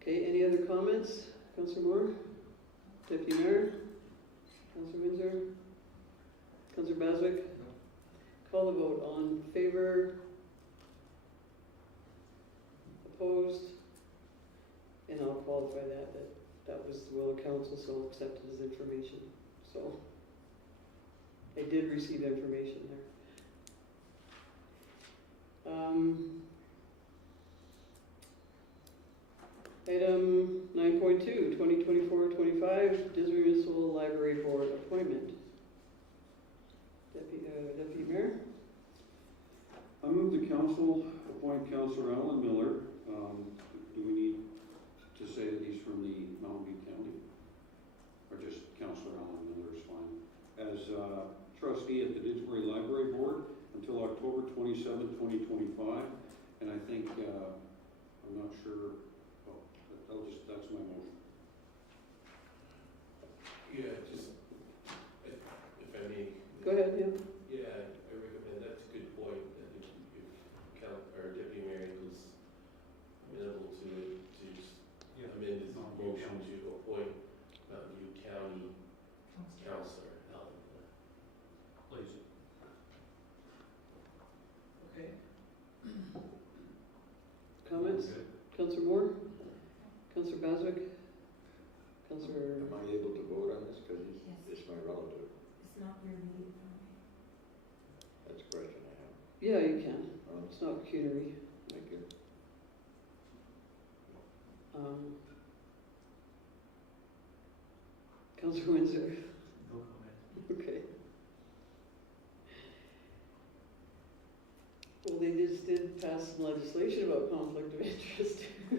Okay, any other comments? Councillor Moore? Deputy Mayor? Councillor Windsor? Councillor Baswick? Call the vote. All in favor? Opposed? And I'll qualify that was the will of council, so I'll accept it as information. So I did receive information there. Item 9.2, 2024-25, Didsbury Municipal Library Board appointment. Deputy Mayor? I move the council appoint Councillor Alan Miller. Do we need to say that he's from the Mountain View County? Or just Councillor Alan Miller is fine. As trustee at the Didsbury Library Board until October 27, 2025. And I think, I'm not sure, that's my motion. Yeah, just, if I may. Go ahead, yeah. Yeah, I recommend, that's a good point, that if our deputy mayor was amenable to it, to just amend his motion to appoint Mountain View County Councillor Alan Miller. Please. Okay. Comments? Councillor Moore? Councillor Baswick? Councillor... Am I able to vote on this because Yes. it's my relative? It's not your meeting. That's a question I have. Yeah, you can. It's not pecuniary. Thank you. Councillor Windsor? No comment. Okay. Well, they just did pass some legislation about conflict of interest,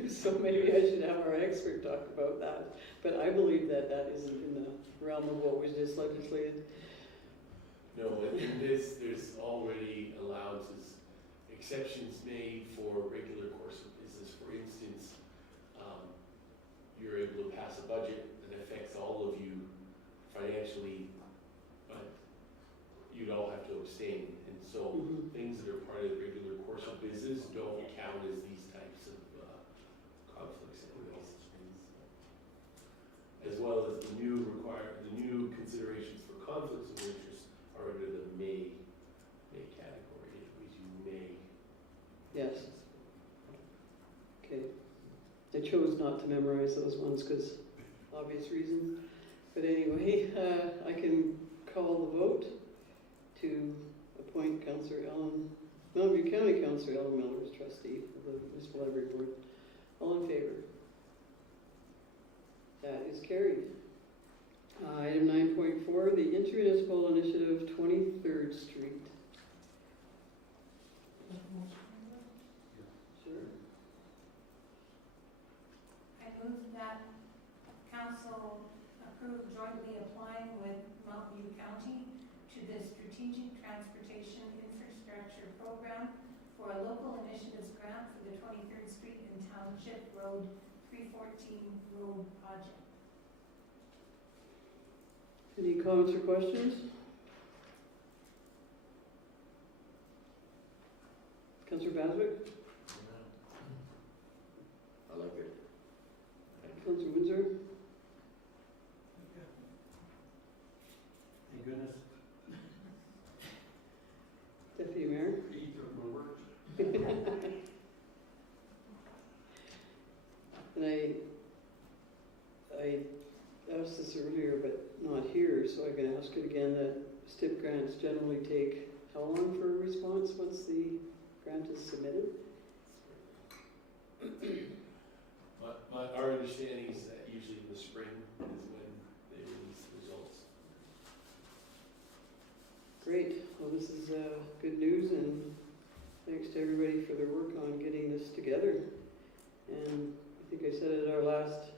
so maybe I should have our expert talk about that. But I believe that isn't in the realm of what was just legislated. No, in this, there's already allowances, exceptions made for regular course of business. For instance, you're able to pass a budget that affects all of you financially, but you'd all have to abstain. And so things that are part of the regular course of business don't count as these types of conflicts anyways. As well as the new considerations for conflicts of interest are under the may category, which you may. Yes. Okay. I chose not to memorize those ones because obvious reasons. But anyway, I can call the vote to appoint Mountain View County Councillor Alan Miller as trustee of the Municipal Library Board. All in favor? That is carried. Item 9.4, the Intermunicipal Initiative 23rd Street. Sure. I move that council approve jointly applying with Mountain View County to the Strategic Transportation Infrastructure for a local initiatives grant for the 23rd Street and Township Road 314 road project. Any comments or questions? Councillor Baswick? I like it. Councillor Windsor? Thank goodness. Deputy Mayor? He took my words. And I asked this earlier, but not here, so I can ask it again, that STIP grants generally take how long for a response once the grant is submitted? Our understanding is that usually in the spring is when they release the results. Great, well, this is good news, and thanks to everybody for their work on getting this together. And I think I said at our last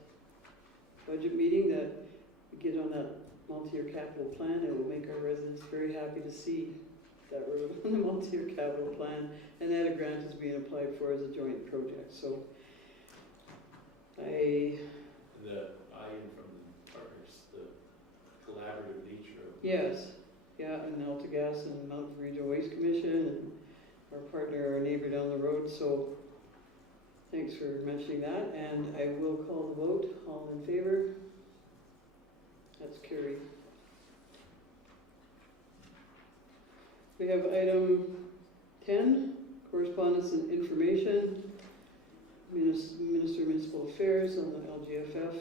budget meeting that we get on that multi-year capital plan. It will make our residents very happy to see that we're on the multi-year capital plan, and that a grant is being applied for as a joint project. So The buy-in from the partners, the collaborative nature of yes, yeah, and AltaGas and Mountain Regional Waste Commission and our partner, our neighbor down the road. So thanks for mentioning that, and I will call the vote. All in favor? That's carried. We have item 10, correspondence and information. Minister of Municipal Affairs on the LGFF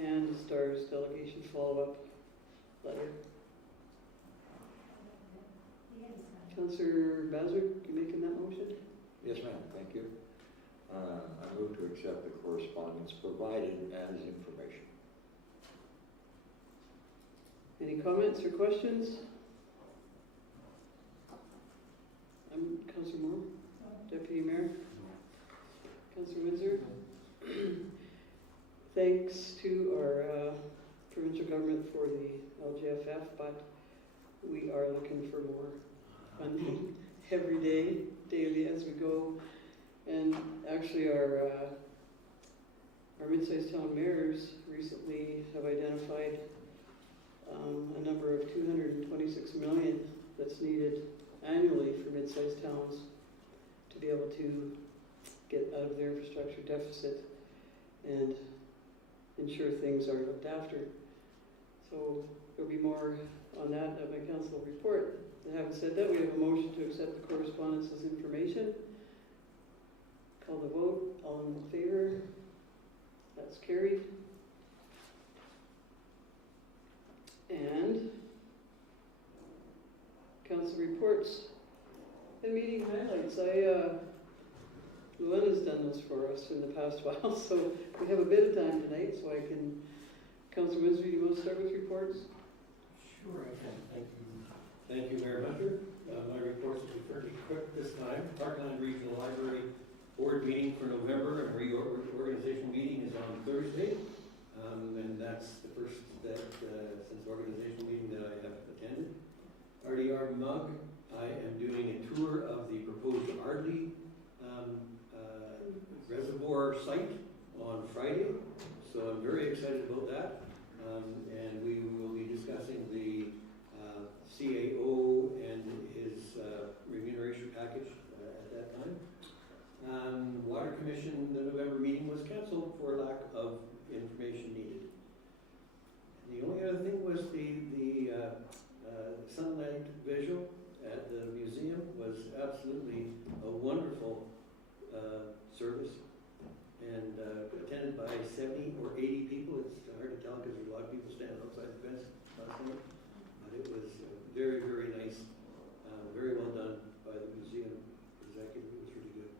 and STARS delegation follow-up letter. Councillor Baswick, you making that motion? Yes, ma'am, thank you. I move to accept the correspondence provided as information. Any comments or questions? Councillor Moore? Deputy Mayor? Councillor Windsor? Thanks to our provincial government for the LGFF, but we are looking for more funding every day, daily as we go. And actually our mid-sized town mayors recently have identified a number of 226 million that's needed annually for mid-sized towns to be able to get out of their infrastructure deficit and ensure things are looked after. So there'll be more on that at my council report. Having said that, we have a motion to accept the correspondence as information. Call the vote. All in favor? That's carried. And council reports and meeting highlights. Luana's done those for us in the past while, so we have a bit of time tonight, so I can. Councilor Windsor, do you want to start with reports? Sure, I can. Thank you. Thank you, Mayor Hunter. My reports will be fairly quick this time. Parkland Regional Library Board meeting for November and reorganization meeting is on Thursday. And that's the first that since organization meeting that I have attended. RDR Mug, I am doing a tour of the proposed Ardley reservoir site on Friday. So I'm very excited about that. And we will be discussing the CAO and his remuneration package at that time. Water Commission, the November meeting was canceled for lack of information needed. And the only other thing was the sunlight visual at the museum was absolutely a wonderful service, and attended by 70 or 80 people. It's hard to tell because there's a lot of people standing outside the fence last night, but it was very, very nice, very well done by the museum executive. It was really good.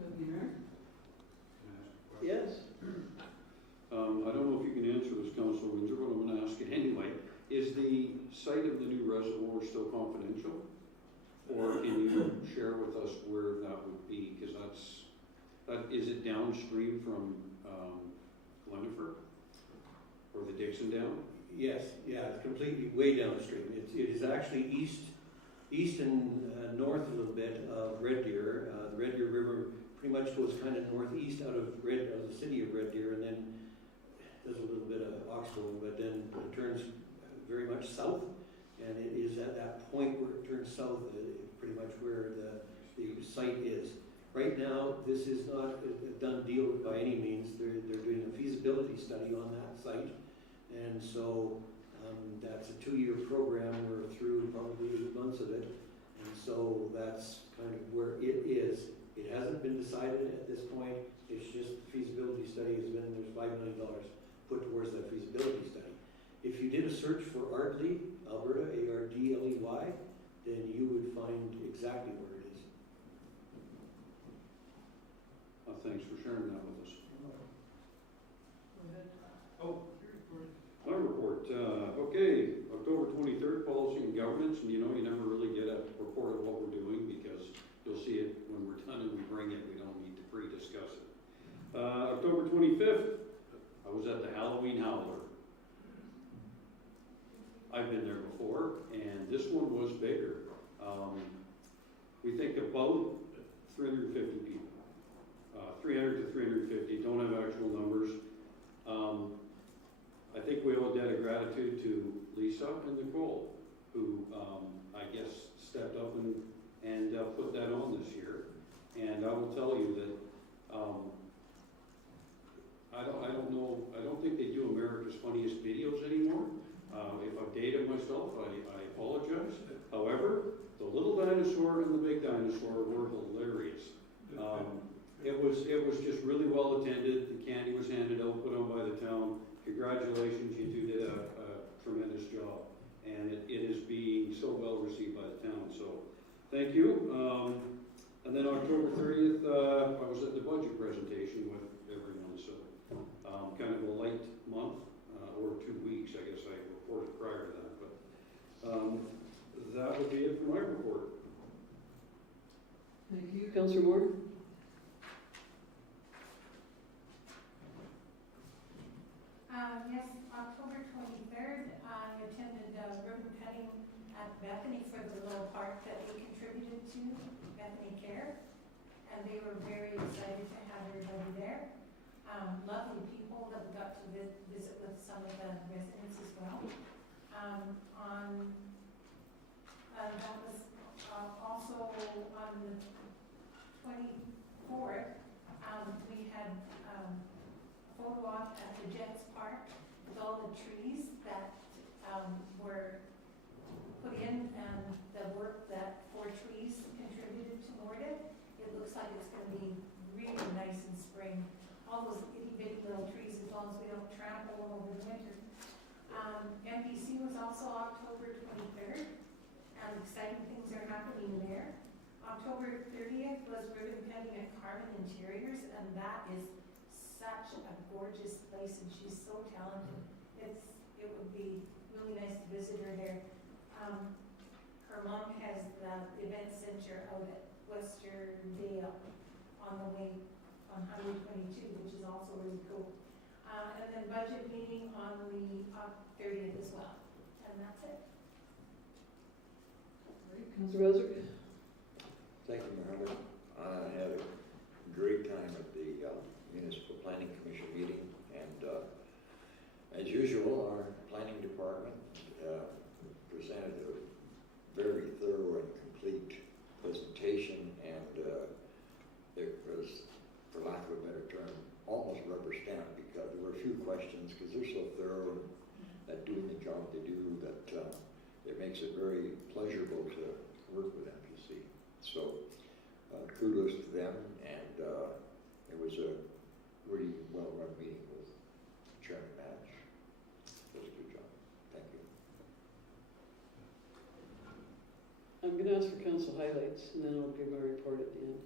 Deputy Mayor? Yes. I don't know if you can answer this, Councilor Windsor, but I'm going to ask it anyway. Is the site of the new reservoir still confidential? Or can you share with us where that would be? Because is it downstream from Glenifer? Or the Dixon Dam? Yes, yeah, it's completely way downstream. It is actually east east and north a little bit of Red Deer. The Red Deer River pretty much goes kind of northeast out of the city of Red Deer, and then does a little bit of Oxbow, but then it turns very much south, and it is at that point where it turns south, pretty much where the site is. Right now, this is not a done deal by any means. They're doing a feasibility study on that site, and so that's a 2-year program. We're through probably 8 months of it, and so that's kind of where it is. It hasn't been decided at this point. It's just the feasibility study has been, there's $5 million put towards that feasibility study. If you did a search for Ardley, Alberta, A-R-D-L-E-Y, then you would find exactly where it is. Thanks for sharing that with us. Oh, My report, okay, October 23rd, policy and governance, and you never really get a report of what we're doing because you'll see it when we're done and we bring it, we don't need to pre-discuss it. October 25th, I was at the Halloween Howler. I've been there before, and this one was bigger. We think about 350 people. 300 to 350, don't have actual numbers. I think we owe a debt of gratitude to Lisa and Nicole, who I guess stepped up and put that on this year. And I will tell you that I don't know, I don't think they do America's Funniest Videos anymore. If I've dated myself, I apologize. However, the little dinosaur and the big dinosaur were hilarious. It was just really well attended. The candy was handed out, put on by the town. Congratulations, you two did a tremendous job. And it is being so well received by the town, so thank you. And then October 30th, I was at the budget presentation with everyone, so kind of a light month, or 2 weeks, I guess I reported prior to that, but that would be it for my report. Thank you. Councillor Moore? Yes, October 23rd, I attended ribbon cutting at Bethany for the little park that we contributed to, Bethany Care, and they were very excited to have everybody there. Lovely people that we got to visit with some of the residents as well. That was also on the 24th, we had photo op at the Jets Park with all the trees that were put in and the work that 4 trees contributed toward it. It looks like it's going to be really nice in spring. All those itty bitty little trees, as long as we don't trample them over the winter. MPC was also October 23rd, and exciting things are happening there. October 30th was ribbon cutting at Carmen Interiors, and that is such a gorgeous place, and she's so talented. It would be really nice to visit her there. Her mom has the event center out at Westerdale on the way on Highway 22, which is also really cool. And then budget meeting on the 30th as well, and that's it. Councillor Roser? Thank you, Mohammed. I had a great time at the Municipal Planning Commission meeting, and as usual, our planning department presented a very thorough and complete presentation, and it was, for lack of a better term, almost rubber stamped, because there were a few questions, because they're so thorough at doing the job they do that it makes it very pleasurable to work with MPC. So kudos to them, and it was a really well-run meeting with Chairman Madge. It was a good job. Thank you. I'm going to ask for council highlights, and then I'll give my report at the end.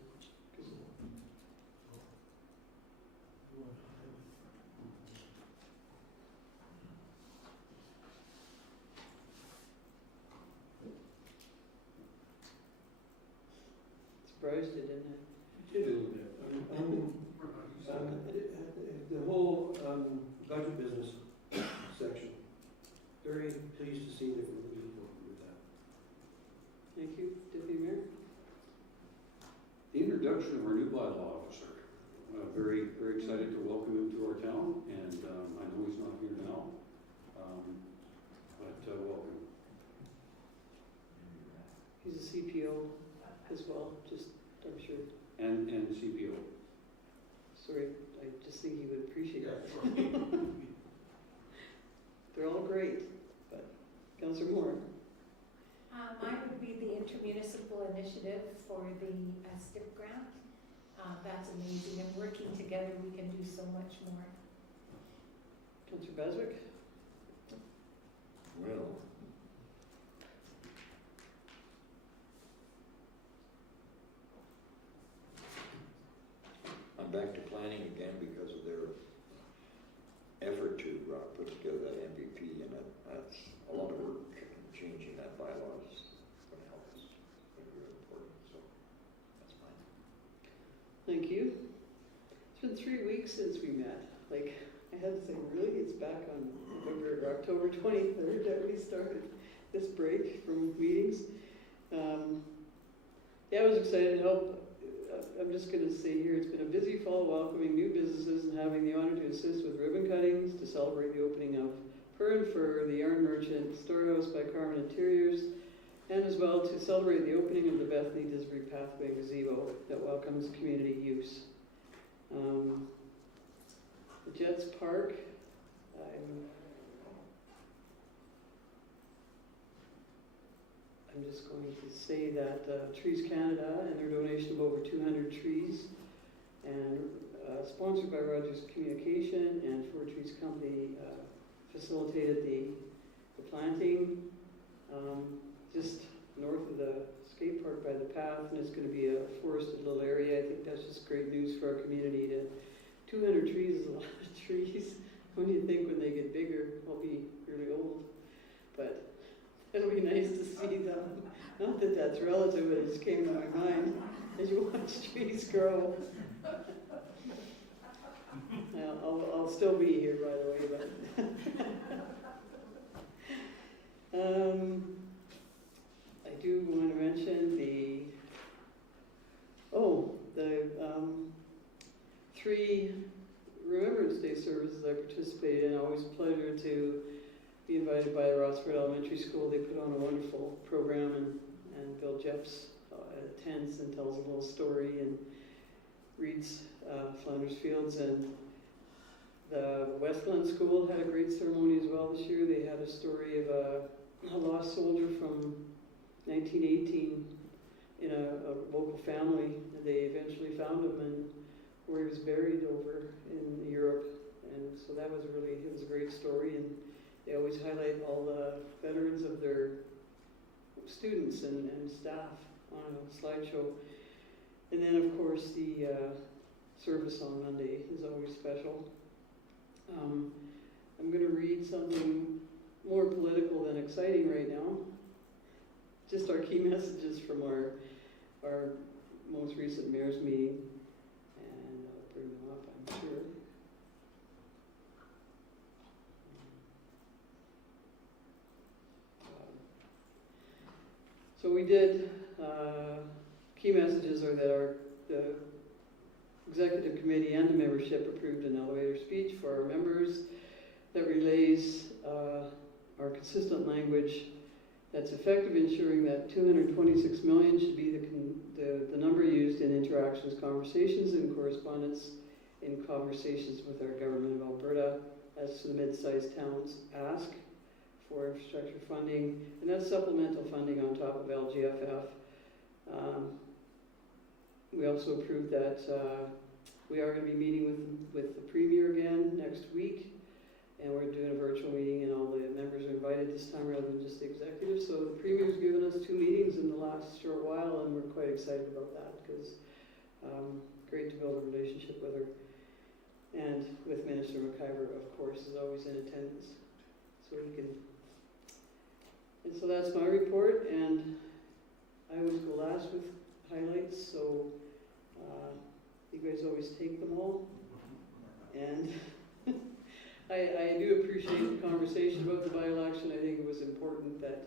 Surprised it, didn't it? Did a little bit. The whole budget business section, very pleased to see that we're moving forward with that. Thank you. the introduction of our new bylaw officer. Very, very excited to welcome him to our town, and I know he's not here now, but welcome. He's a CPO as well, just, I'm sure. And CPO. Sorry, I just think he would appreciate that. They're all great, but Councillor Moore. Mine would be the intermunicipal initiative for the STIP grant. That's amazing, and working together, we can do so much more. Councillor Baswick? Well, I'm back to planning again because of their effort to put together that MVP, and that's a lot of work, and changing that bylaw is going to help us. It's going to be really important, so that's fine. Thank you. It's been 3 weeks since we met. Like, I had to say, really? It's back on October 23rd that we started this break from meetings. Yeah, I was excited to help. I'm just going to say here, it's been a busy fall welcoming new businesses and having the honor to assist with ribbon cuttings to celebrate the opening of Pur and Fur, the yarn merchant storehouse by Carmen Interiors, and as well to celebrate the opening of the Bethany Disbury Pathway gazebo that welcomes community use. The Jets Park, I'm just going to say that Trees Canada and their donation of over 200 trees, and sponsored by Rogers Communication and Four Trees Company, facilitated the planting just north of the skate park by the path, and it's going to be a forested little area. I think that's just great news for our community. 200 trees is a lot of trees. When you think when they get bigger, I'll be really old, but it'll be nice to see them. Not that that's relative, but it just came to my mind as you watch trees grow. I'll still be here, by the way, but I do want to mention the 3 Remembrance Day services I participated in. Always a pleasure to be invited by the Rossford Elementary School. They put on a wonderful program, and Bill Jeffs attends and tells a little story and reads Flanders Fields. And the Westland School had a great ceremony as well this year. They had a story of a lost soldier from 1918 in a local family. And they eventually found him and where he was buried over in Europe. And so it was a great story. And they always highlight all the veterans of their students and staff on a slideshow. And then, of course, the service on Monday is always special. I'm going to read something more political than exciting right now. Just our key messages from our most recent mayor's meeting. And I'll bring them up, I'm sure. So we did, key messages are that the executive committee and the membership approved an elevator speech for our members that relays our consistent language that's effective, ensuring that 226 million should be the number used in interactions, conversations, and correspondence in conversations with our government of Alberta as to the mid-sized towns ask for infrastructure funding, and that's supplemental funding on top of LGFF. We also approved that we are going to be meeting with the Premier again next week, and we're doing a virtual meeting, and all the members are invited this time rather than just the executive. So the Premier's given us 2 meetings in the last short while, and we're quite excited about that because great to build a relationship with her. And with Minister McIver, of course, is always in attendance, so he can. And so that's my report, and I always go last with highlights, so you guys always take them all. And I do appreciate the conversation about the by-election. I think it was important that,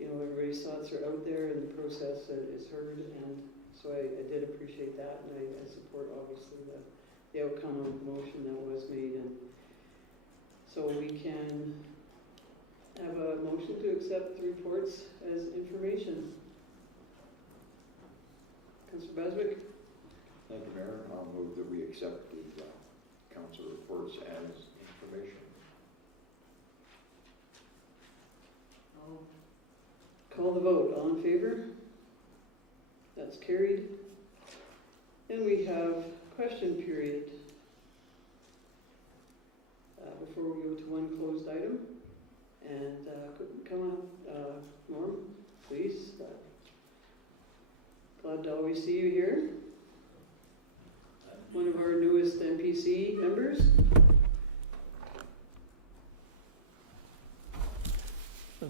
everybody's thoughts are out there and the process is heard, and so I did appreciate appreciate that, and I support obviously the outcome of the motion that was made, and so we can have a motion to accept the reports as information. Councillor Baswick? Thank you, Mayor. I'll move that we accept the council reports as information. I'll call the vote. All in favor? That's carried. Then we have question period. Before we go to one closed item, and come on, Norm, please. Glad to always see you here. One of our newest MPC members.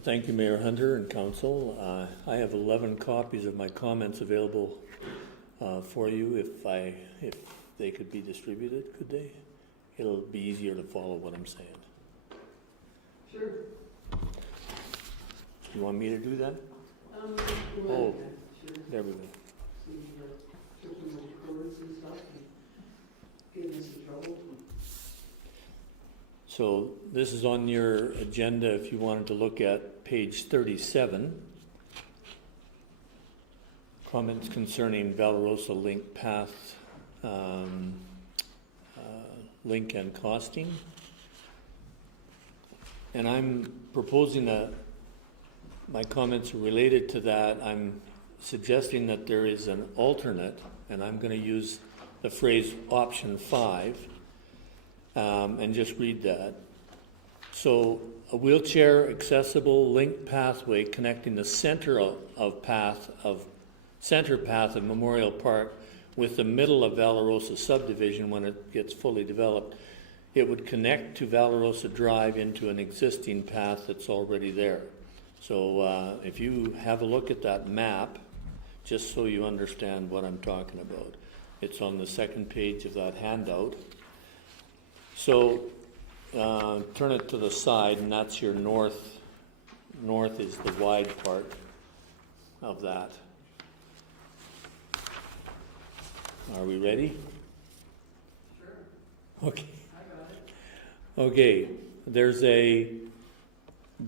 Thank you, Mayor Hunter and Council. I have 11 copies of my comments available for you if they could be distributed, could they? It'll be easier to follow what I'm saying. Sure. You want me to do that? Oh, sure. There we go. So this is on your agenda if you wanted to look at page 37. Comments concerning Valorosa Link Path link and costing. And I'm proposing that my comments are related to that. I'm suggesting that there is an alternate, and I'm going to use the phrase option 5 and just read that. So a wheelchair accessible link pathway connecting the center path of Memorial Park with the middle of Valorosa subdivision when it gets fully developed. It would connect to Valorosa Drive into an existing path that's already there. So if you have a look at that map, just so you understand what I'm talking about, it's on the second page of that handout. So turn it to the side, and that's your north. North is the wide part of that. Are we ready? Sure. Okay. I got it. Okay, there's a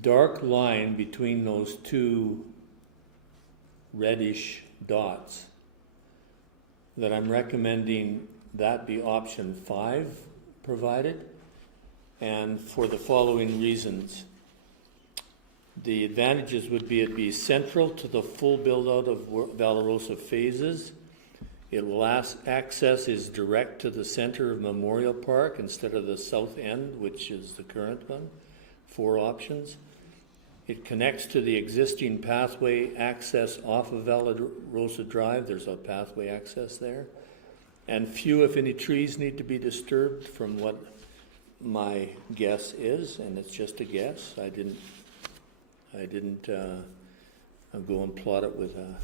dark line between those two reddish dots that I'm recommending that be option 5 provided, and for the following reasons. The advantages would be it'd be central to the full build-out of Valorosa phases. It will access is direct to the center of Memorial Park instead of the south end, which is the current one. 4 options. It connects to the existing pathway access off of Valorosa Drive. There's a pathway access there. And few, if any, trees need to be disturbed from what my guess is, and it's just a guess. I didn't go and plot it with a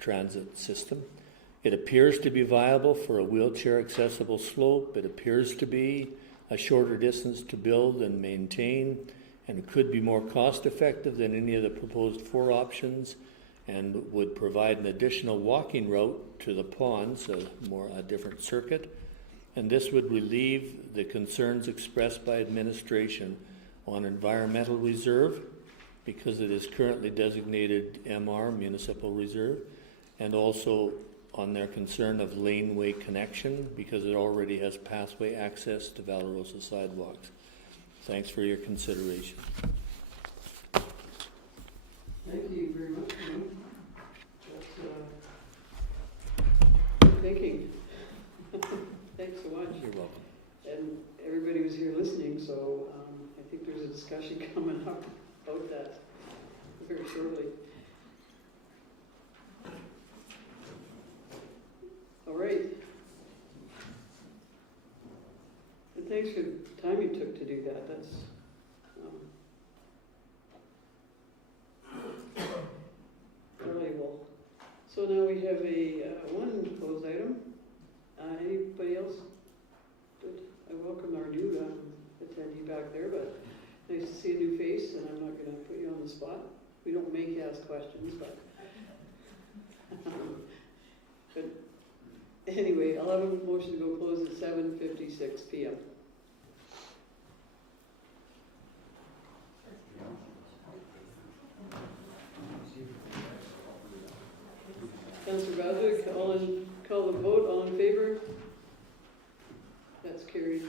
transit system. It appears to be viable for a wheelchair accessible slope. It appears to be a shorter distance to build and maintain, and it could be more cost effective than any of the proposed 4 options, and would provide an additional walking route to the ponds, a different circuit. And this would relieve the concerns expressed by administration on environmental reserve, because it is currently designated MR, Municipal Reserve, and also on their concern of laneway connection, because it already has pathway access to Valorosa sidewalks. Thanks for your consideration. Thank you very much, Norm. That's good thinking. Thanks so much. You're welcome. And everybody was here listening, so I think there's a discussion coming up about that very shortly. All right. And thanks for the time you took to do that. That's valuable. So now we have a one closed item. Anybody else? Good. I welcome our new attendee back there, but nice to see a new face, and I'm not going to put you on the spot. We don't make you ask questions, but Anyway, I'll have a motion to go close at 7:56 PM. Councillor Baswick, call the vote, all in favor? That's carried.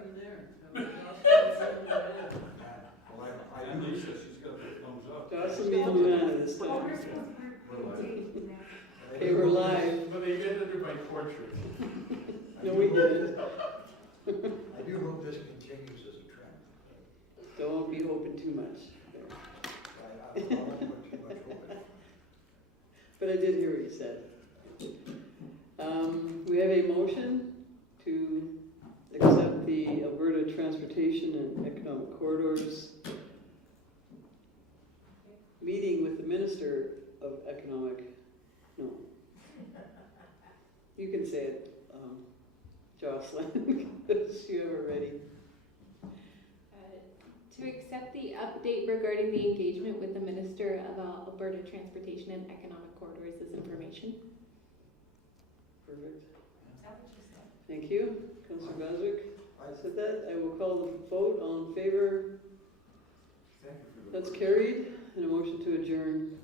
even there. Well, I Lisa, she's got the thumbs up. Jocelyn made the man this Oh, time. we're supposed to be now. Okay, we're live. But they get under my portrait. No, we didn't. I do hope this continues as a trend. Don't be hoping too much. I don't want too much hope. But I did hear what you said. We have a motion to accept the Alberta Transportation and Economic Corridors meeting with the Minister of Economic, no. You can say it, Jocelyn, because you have it ready. To accept the update regarding the engagement with the Minister of Alberta Transportation and Economic Corridors as information. Perfect. Thank you, Councillor Beswick. I said that. I will call the vote. All in favor? That's carried. And a motion to adjourn.